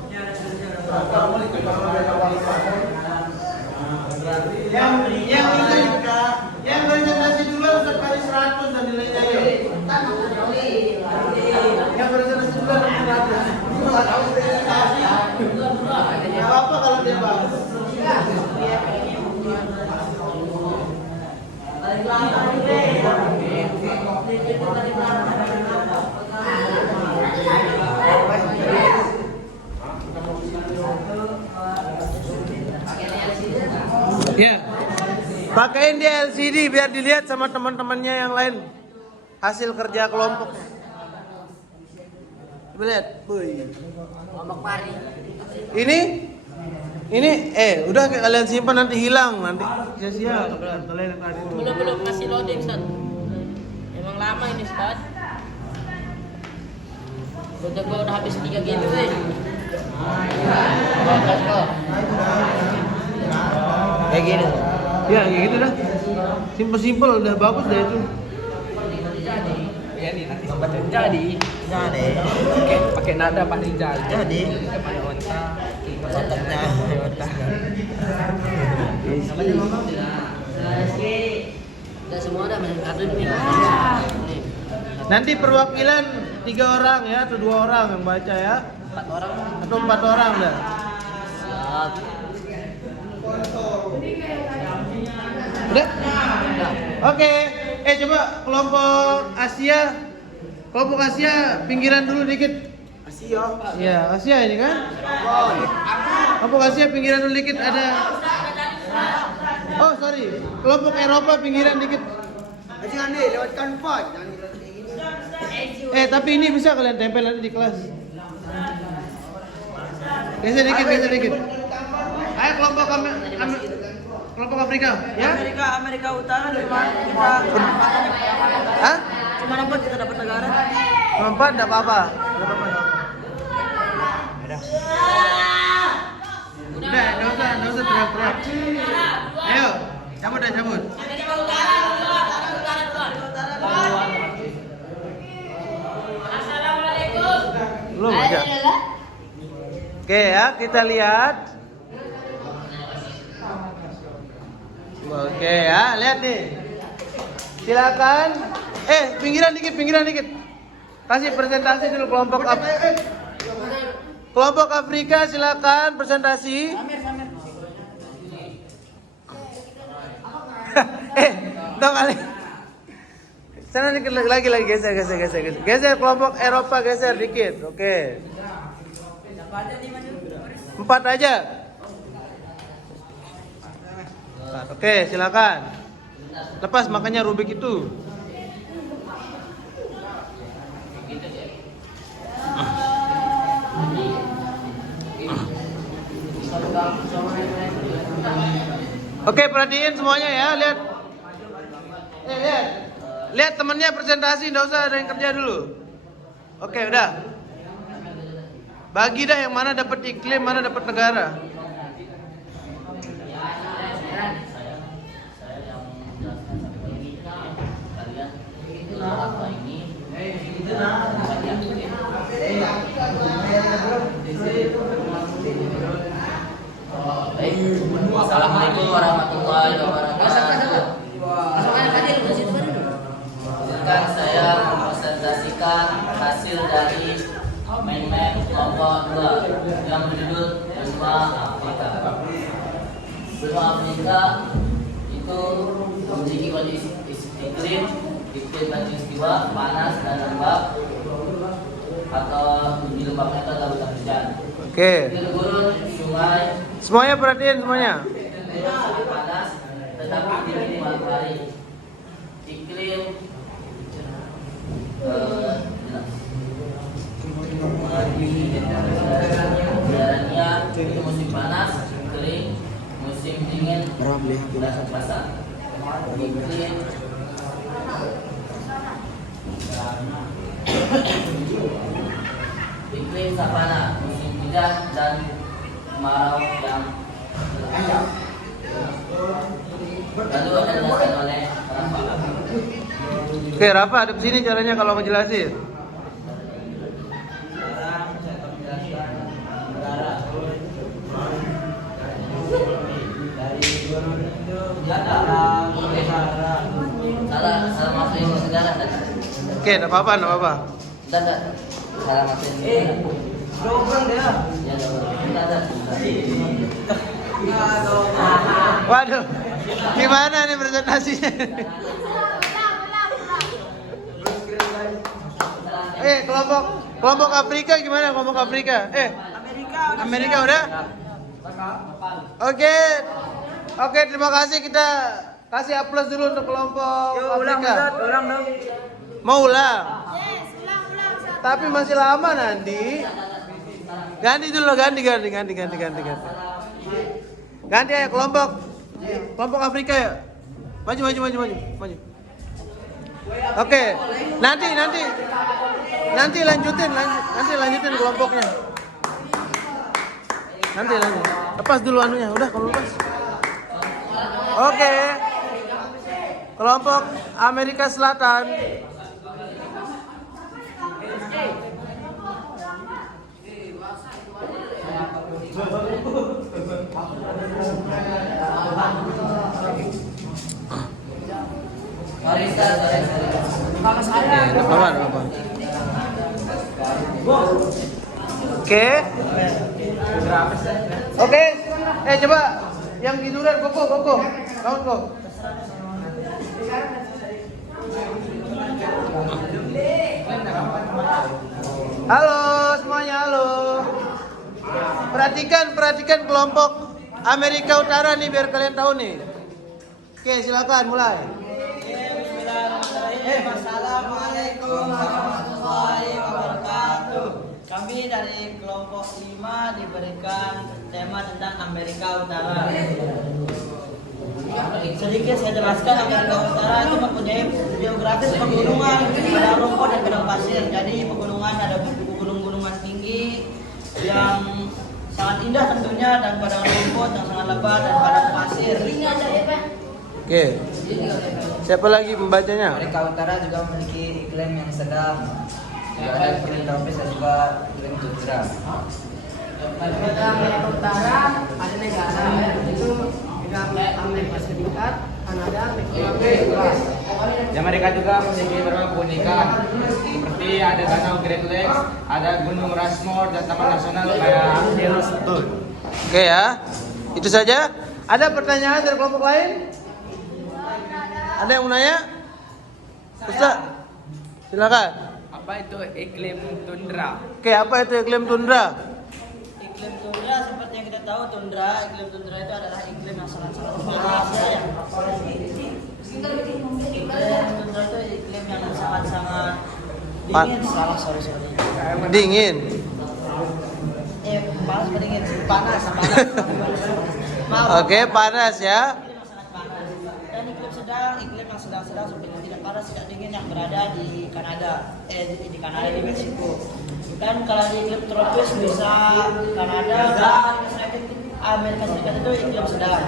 Yang presentasi dulu sekali 100 dan nilainya ya. Yang presentasi dulu 100. Nggak apa-apa kalau dia bagus. Ya, pakein dia LCD biar dilihat sama teman-temannya yang lain hasil kerja kelompok. Coba lihat, Kelompok pari. Ini, udah kalian simpan nanti hilang nanti sia-sia kalian yang tadi. Belum masih loading, San. Emang lama ini, Ustaz. Gua udah habis 3 game nih. Kayak gini. Ya, kayak gitu dah. Simpel-simpel udah bagus dah itu. Ya nih nanti baca jadi. Jadi. Pakai nada paling jadi. Jadi. Pakai onta. Otaknya. Udah semua udah main kartu nih. Nanti perwakilan 3 orang ya atau 2 orang yang baca ya. 4 orang. Atau 4 orang dah. Udah? Oke. Coba kelompok Asia. Kelompok Asia pinggiran dulu dikit. Asia. Iya, Asia ini kan? Kelompok Asia pinggiran dulu dikit ada. Oh, sorry. Kelompok Eropa pinggiran dikit. Jangan deh, lewat kanvas. Tapi ini bisa kalian tempel nanti di kelas. Geser dikit. Ayo kelompok kelompok Afrika, ya? Amerika Utara cuma kita Hah? cuma dapat kita dapat negara. Kelompok enggak apa-apa. Udah, enggak usah teriak-teriak. Ayo, cabut. Amerika Utara duluan. Assalamualaikum. Belum aja. Oke ya, kita lihat. Oke ya, lihat nih. Silakan. Pinggiran dikit. Kasih presentasi dulu kelompok Kelompok Afrika silakan presentasi. Dong kali. Sana dikit lagi geser. Geser kelompok Eropa geser dikit. Oke. 4 aja. Oke, silakan. Lepas makanya Rubik itu. Oke, perhatiin semuanya ya, lihat. Lihat temennya presentasi, nggak usah ada yang kerja dulu. Oke, udah. Bagi dah yang mana dapat iklim, mana dapat negara. Assalamualaikum warahmatullahi wabarakatuh. Izinkan saya mempresentasikan hasil dari main-main kelompok 2 yang berjudul Benua Afrika. Benua Afrika itu memiliki kondisi iklim khatulistiwa, panas dan lembab, atau di lembabnya itu adalah hujan hujan. Oke. Gurun, sungai, Semuanya perhatiin semuanya. panas tetapi dingin di malam hari. Iklim udaranya itu musim panas, kering, musim dingin dan basah. Iklim savana, musim hujan dan kemarau yang gelap. Lalu ada dijelaskan oleh Rafa. Oke, Rafa, ada di sini caranya kalau ngejelasin. Sekarang saya akan menjelaskan negara dari gunung itu Jatara, Utara. Salah masukin negara tadi. Oke, enggak apa-apa, enggak apa-apa. Tidak. Salah masukin negara. Dobrak dia. Ya, tidak. Waduh, gimana nih presentasinya? Kelompok Afrika gimana? Kelompok Afrika? Amerika udah? Oke, terima kasih. Kita kasih aplaus dulu untuk kelompok Afrika. Ulang dong. Mau ulang? Tapi masih lama nanti. Ganti dulu, ganti. Ganti ya kelompok Afrika ya. Maju. Oke. Nanti lanjutin kelompoknya. Nanti. Lepas dulu anunya, udah kalau lepas. Oke. Kelompok Amerika Selatan. Apa? Oke. Coba yang tiduran koko. Kawan kok. Halo semuanya, halo. Perhatikan kelompok Amerika Utara nih biar kalian tahu nih. Oke, silakan mulai. Assalamualaikum warahmatullahi wabarakatuh. Kami dari kelompok 5 diberikan tema tentang Amerika Utara. Sedikit saya jelaskan, Amerika Utara itu mempunyai geografis pegunungan, ada rumput dan padang pasir. Jadi pegunungan ada gunung-gunungan tinggi yang sangat indah tentunya, dan padang rumput yang sangat lebat dan padang pasir. Oke. Siapa lagi pembacanya? Amerika Utara juga memiliki iklim yang sedang. Juga ada iklim tropis dan juga iklim tundra. Pada Amerika Utara ada negara itu Amerika Serikat, Kanada, Meksiko. Di Amerika juga memiliki beberapa keunikan, seperti ada danau Great Lakes, ada Gunung Rushmore dan Taman Nasional kayak Yellowstone. Oke ya. Itu saja. Ada pertanyaan dari kelompok lain? Ada yang mau nanya? Ustaz, silakan. Apa itu iklim tundra? Oke, apa itu iklim tundra? Iklim tundra seperti yang kita tahu, iklim tundra itu adalah iklim yang sangat-sangat panas ya. Iklim tundra itu iklim yang sangat-sangat dingin. Sorry. Dingin. Panas apa dingin? Panas. Oke, panas ya. Iklim yang sangat panas. Dan Dan iklim yang sedang-sedang seperti tidak panas tidak dingin yang berada di Kanada, di Kanada di Meksiko. Dan kalau di iklim tropis bisa Kanada, Amerika Serikat itu iklim sedang.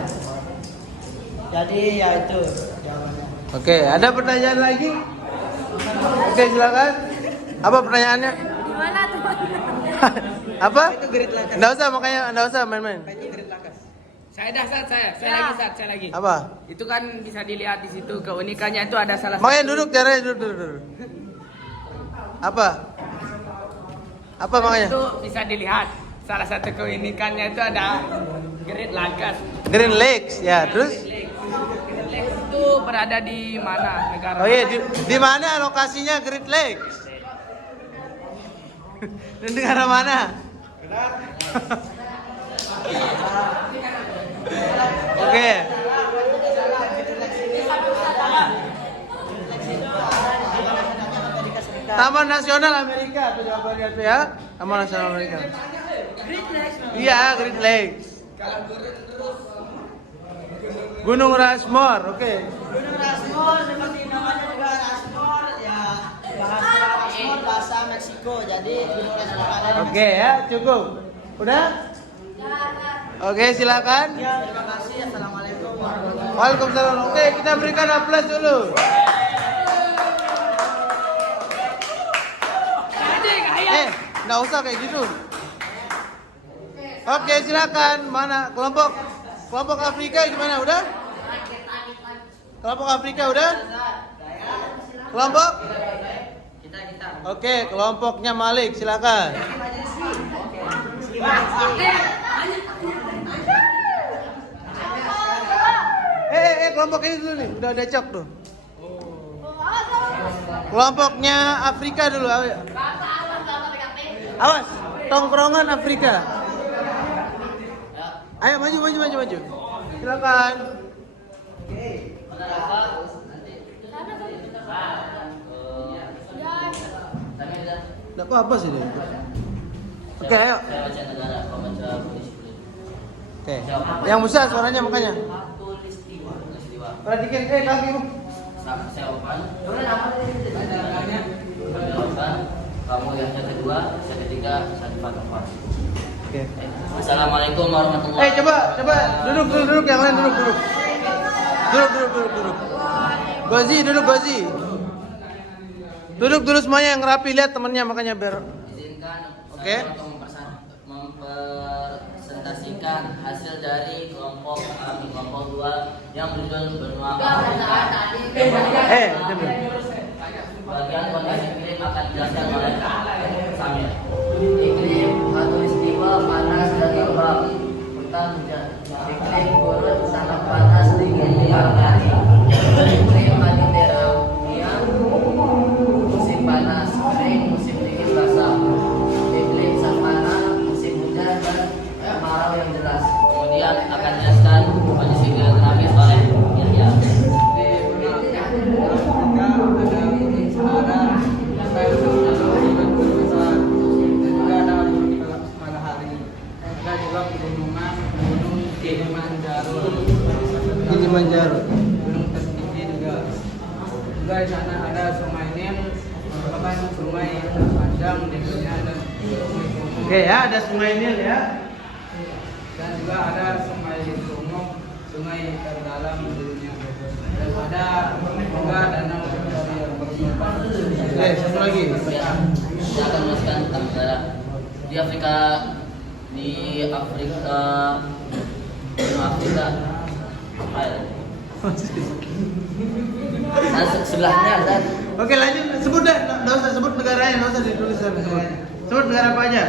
Jadi ya itu jawabannya. Oke, ada pertanyaan lagi? Oke, silakan. Apa pertanyaannya? Gimana tuh? Apa? Itu Great Lakers. Enggak usah, makanya enggak usah main-main. Ini Great Lakers. Saya lagi. Apa? Itu kan bisa dilihat di situ keunikannya itu ada salah Makanya duduk, caranya duduk. Apa? Apa makanya? itu bisa dilihat salah satu keunikannya itu ada Great Lakers. Green Lakes, ya. Terus? Great Lakes itu berada di mana negara? Oh iya, di mana lokasinya Great Lakes? Di negara mana? Oke. Taman Nasional Amerika itu jawabannya itu ya. Taman Nasional Amerika. Iya, Great Lakes. Gunung Rushmore, oke. Gunung Rushmore seperti namanya juga Rushmore ya. Bahasa Rushmore bahasa Meksiko. Jadi Gunung Rushmore ada di Oke ya, cukup. Udah? Oke, silakan. Ya, terima kasih. Assalamualaikum warahmatullahi wabarakatuh. Waalaikumsalam. Oke, kita berikan aplaus dulu. Nggak usah kayak gitu. Oke, silakan. Mana kelompok Afrika gimana? Udah? Kelompok Afrika udah? Kelompok? Kita. Oke, kelompoknya Malik, silakan. Kelompok ini dulu nih, udah ada cok tuh. Kelompoknya Afrika dulu, awas, tongkrongan Afrika. Ayo maju. Silakan. Nggak apa-apa sih dia. Oke, ayo. Oke. Yang besar suaranya makanya. Perhatikan kakimu. Kamu yang kedua, yang ketiga, satu empat. Oke. Assalamualaikum warahmatullahi Coba duduk yang lain duduk. Duduk. Gozi. Duduk dulu semuanya yang rapi, lihat temennya makanya biar. Izinkan Oke. saya untuk mempresentasikan hasil dari kelompok 2 yang berjudul benua Afrika. Bagian kondisi iklim akan dijelaskan oleh Samir. Iklim khatulistiwa panas dan lembab, hutan hujan. Iklim gurun sangat panas dingin dihargai. Iklim mediterania musim panas kering, musim dingin basah. Iklim savana musim hujan dan kemarau yang deras. Kemudian akan dijelaskan kondisi geografis oleh Yahya. Kilimanjaro. Gunung tertinggi juga di sana ada Sungai Nil, merupakan sungai terpanjang di dunia dan Oke ya, ada Sungai Nil ya. dan juga ada Sungai Congo, sungai terdalam di dunia. Dan ada juga danau yang berlumpur. Oke, satu lagi. Ya, saya akan meneruskan tentang negara di Afrika, benua Afrika. Nah, sebelahnya dan Oke, lanjut. Sebut dah, nggak usah sebut negaranya, nggak usah ditulis sebut. Sebut negara apa aja?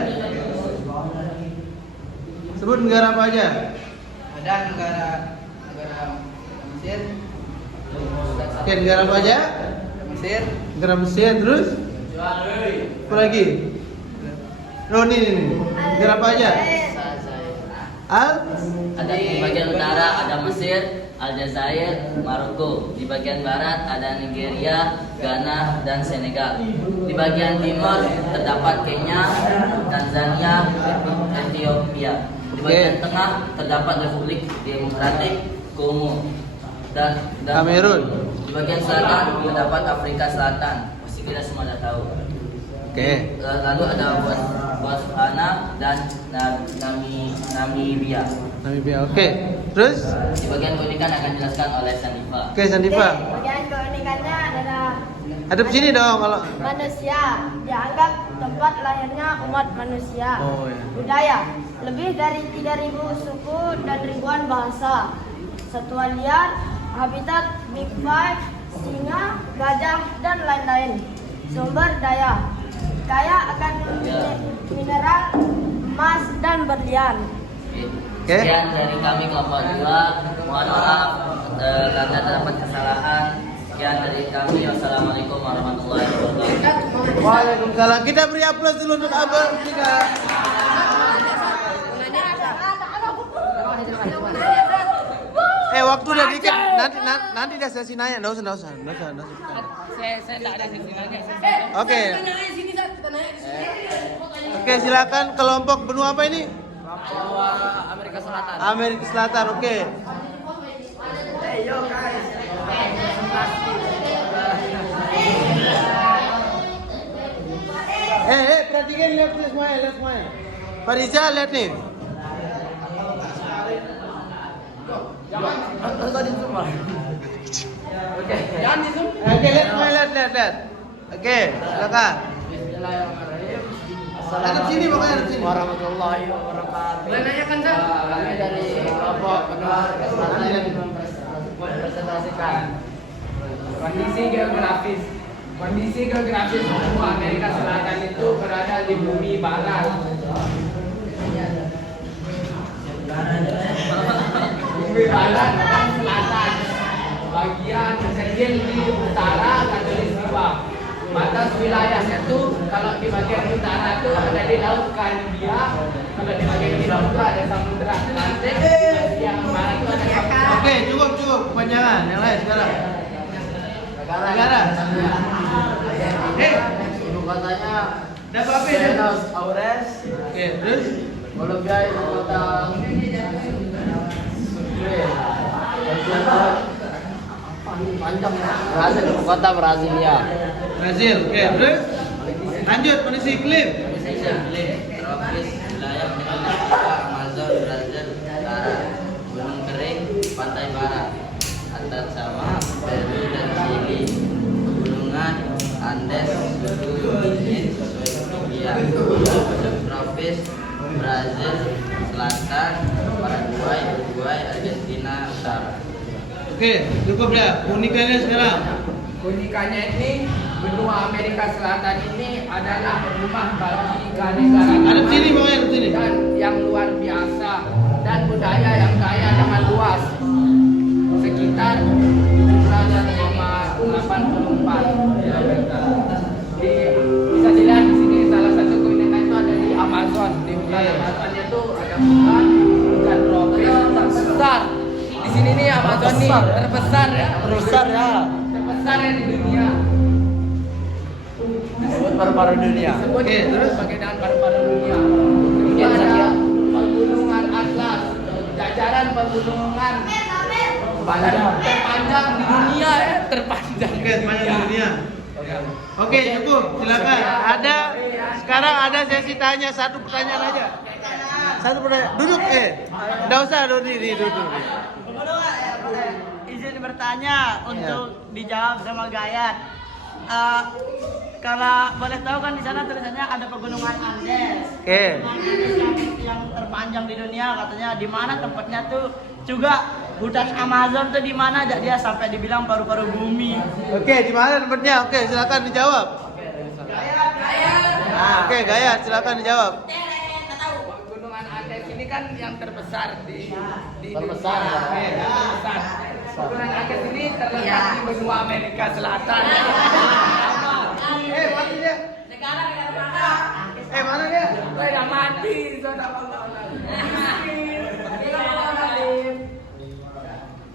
Sebut negara apa aja? Ada negara Mesir, Oke, negara apa aja? Mesir, Negara Mesir, terus? Apa lagi? Oh, ini. Negara apa aja? ada di bagian utara ada Mesir, Aljazair, Maroko. Di bagian barat ada Nigeria, Ghana, dan Senegal. Di bagian timur terdapat Kenya, Tanzania, Ethiopia. Di bagian tengah terdapat Republik Demokratik Kongo. dan Kamerun. Di bagian selatan terdapat Afrika Selatan. Pasti kita semua sudah tahu. Oke. Lalu ada Botswana dan Namibia. Namibia. Oke. Terus? Di bagian keunikan akan dijelaskan oleh Sandifa. Oke, Sandifa. Bagian keunikannya adalah Hadap sini dong kalau. manusia dianggap tempat lahirnya umat manusia. Oh ya. Budaya lebih dari 3.000 suku dan ribuan bahasa. Satwa liar, habitat Big Five, singa, gajah dan lain-lain. Sumber daya kaya akan mineral, emas dan berlian. Oke. Sekian dari kami kelompok 2. Mohon maaf karena terdapat kesalahan. Sekian dari kami. Wassalamualaikum warahmatullahi wabarakatuh. Waalaikumsalam. Kita beri aplaus dulu untuk Abang kita. Waktu udah dikit. Nanti dah sesi nanya. Nggak usah. Saya tak ada sesi nanya. Oke. Oke, silakan kelompok benua apa ini? Amerika Selatan. Amerika Selatan. Oke. Perhatikan, lihat semuanya. Pak Rizal, lihat nih. Oke. Jangan di zoom. Oke, lihat semuanya, lihat. Oke, silakan. Bismillahirrahmanirrahim. Hadap sini pokoknya, hadap sini. Warahmatullahi wabarakatuh. Menanyakan dah. Kami dari kelompok benua selatan yang mempresentasikan kondisi geografis benua Amerika Selatan itu berada di bumi barat. Bumi barat dan selatan. Bagian kecil di utara Khatulistiwa. Batas wilayahnya tuh kalau di bagian utara tuh ada di Laut Karibia, kalau di bagian timur tuh ada Samudra Atlantik, di bagian barat tuh ada Samudra. Oke, cukup. Kepanjangan. Yang lain sekarang. Negara. Ibu kotanya Dah apa? Buenos Aires. Oke, terus? Kolombia ibu kota Sucre. Panjang. Brasil ibu kota Brasilia. Brazil. Oke, terus? Lanjut, kondisi iklim. Kondisi iklim tropis, wilayah penyangga Amazon, Brazil, utara, gunung kering, pantai barat, atas sama Peru dan Chili, pegunungan Andes, suhu dingin sesuai ketinggian, subtropis, Brazil, selatan, Paraguay, Uruguay, Argentina, utara. Oke, cukup ya. Keunikannya sekarang. Keunikannya ini benua Amerika Selatan ini adalah rumah bagi keanekaragaman Hadap sini pokoknya, hadap sini. dan yang luar biasa dan budaya yang kaya dengan luas sekitar 17,84. Bisa dilihat di sini salah satu keunikan itu ada di Amazon. Di hutan Amazonnya itu ada hutan tropis terbesar. Di sini nih Amazon nih terbesar ya. Terbesar ya. Terbesar ya di dunia. Disebut paru-paru dunia. Disebut Oke, terus? sebagai dahan paru-paru dunia. Kemudian ada pegunungan Atlas, jajaran pegunungan terpanjang di dunia ya, terpanjang. Oke, semuanya di dunia. Oke, cukup. Silakan. Sekarang ada sesi tanya, satu pertanyaan aja. Satu pertanyaan. Duduk, Nggak usah duduk. Izin bertanya untuk dijawab sama Gayat. Kalau boleh tahu kan di sana tulisannya ada pegunungan Andes. Oke. Yang terpanjang di dunia katanya di mana tempatnya tuh juga hutan Amazon tuh di mana dia sampai dibilang paru-paru bumi. Oke, di mana tempatnya? Oke, silakan dijawab. Oke, Gayat, silakan dijawab. Pegunungan Andes ini kan yang terbesar di Terbesar. dunia. Terbesar. Pegunungan Andes ini terletak di benua Amerika Selatan. Mati dia. Mana dia? Saya mati, saudara.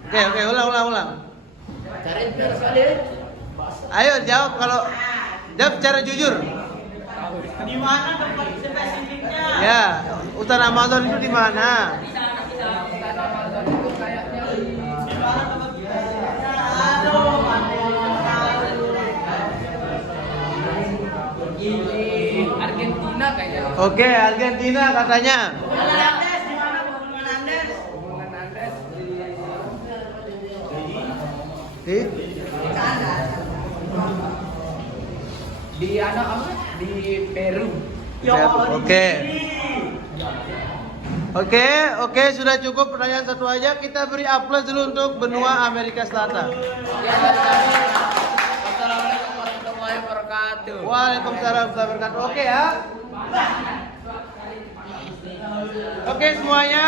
Oke, ulang. Cari biar sekali. Ayo jawab secara jujur. Di mana tempat spesifiknya? Ya, hutan Amazon itu di mana? Hutan Amazon itu kayaknya di Di mana tempat Oke, Argentina katanya. Pegunungan Andes di mana pegunungan Andes? Pegunungan Andes Di di apa? Di Peru. Oke, sudah cukup pertanyaan satu aja. Kita beri aplaus dulu untuk benua Amerika Selatan. Assalamualaikum warahmatullahi wabarakatuh. Waalaikumsalam warahmatullahi wabarakatuh. Oke ya. Oke semuanya.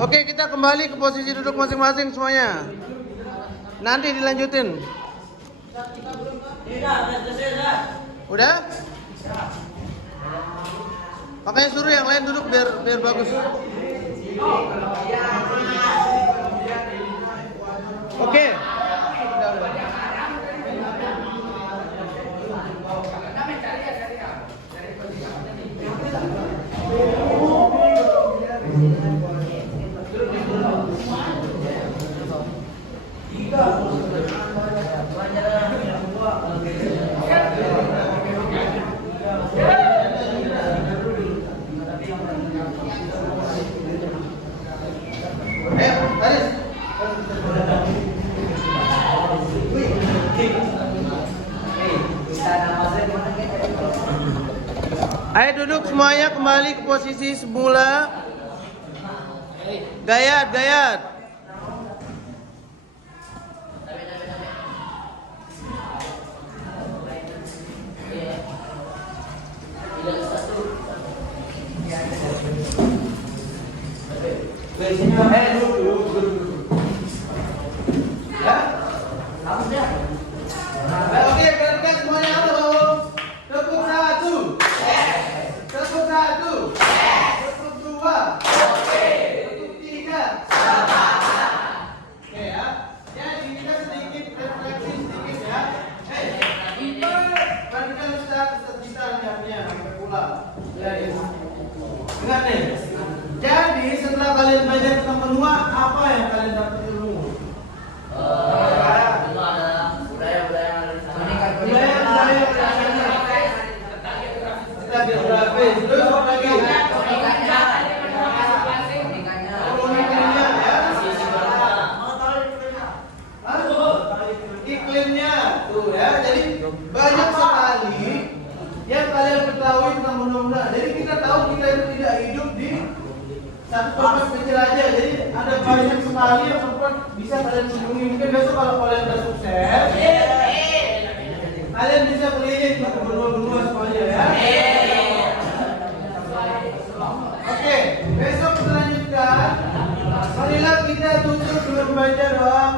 Oke, kita kembali ke posisi duduk masing-masing semuanya. Nanti dilanjutin. Udah? Makanya suruh yang lain duduk biar bagus. Oke. Ayo duduk semuanya kembali ke posisi semula. Gayat. Oke, perhatikan semuanya halo. Tepuk satu. Tepuk satu. Tepuk dua. Tepuk tiga. Oke ya. Jadi kita sedikit refleksi sedikit ya. Perhatikan Ustaz bisa lihatnya sampai pulang. Ingat nih. Jadi setelah kalian belajar tentang benua, apa yang kalian dapat ilmu? Itu adalah budaya-budaya yang ada di sana. Budaya kita geografis. Terus apa lagi? Komunikasinya ya. Iklimnya tuh ya. Jadi banyak sekali yang kalian ketahui tentang benua-benua. Jadi kita tahu kita itu tidak hidup di satu tempat kecil aja. Jadi ada banyak sekali yang tempat bisa kalian kunjungi. Mungkin besok kalau kalian udah sukses, kalian bisa keliling ke benua-benua semuanya ya. Oke, besok kita lanjutkan. Marilah kita tutup dengan membaca doa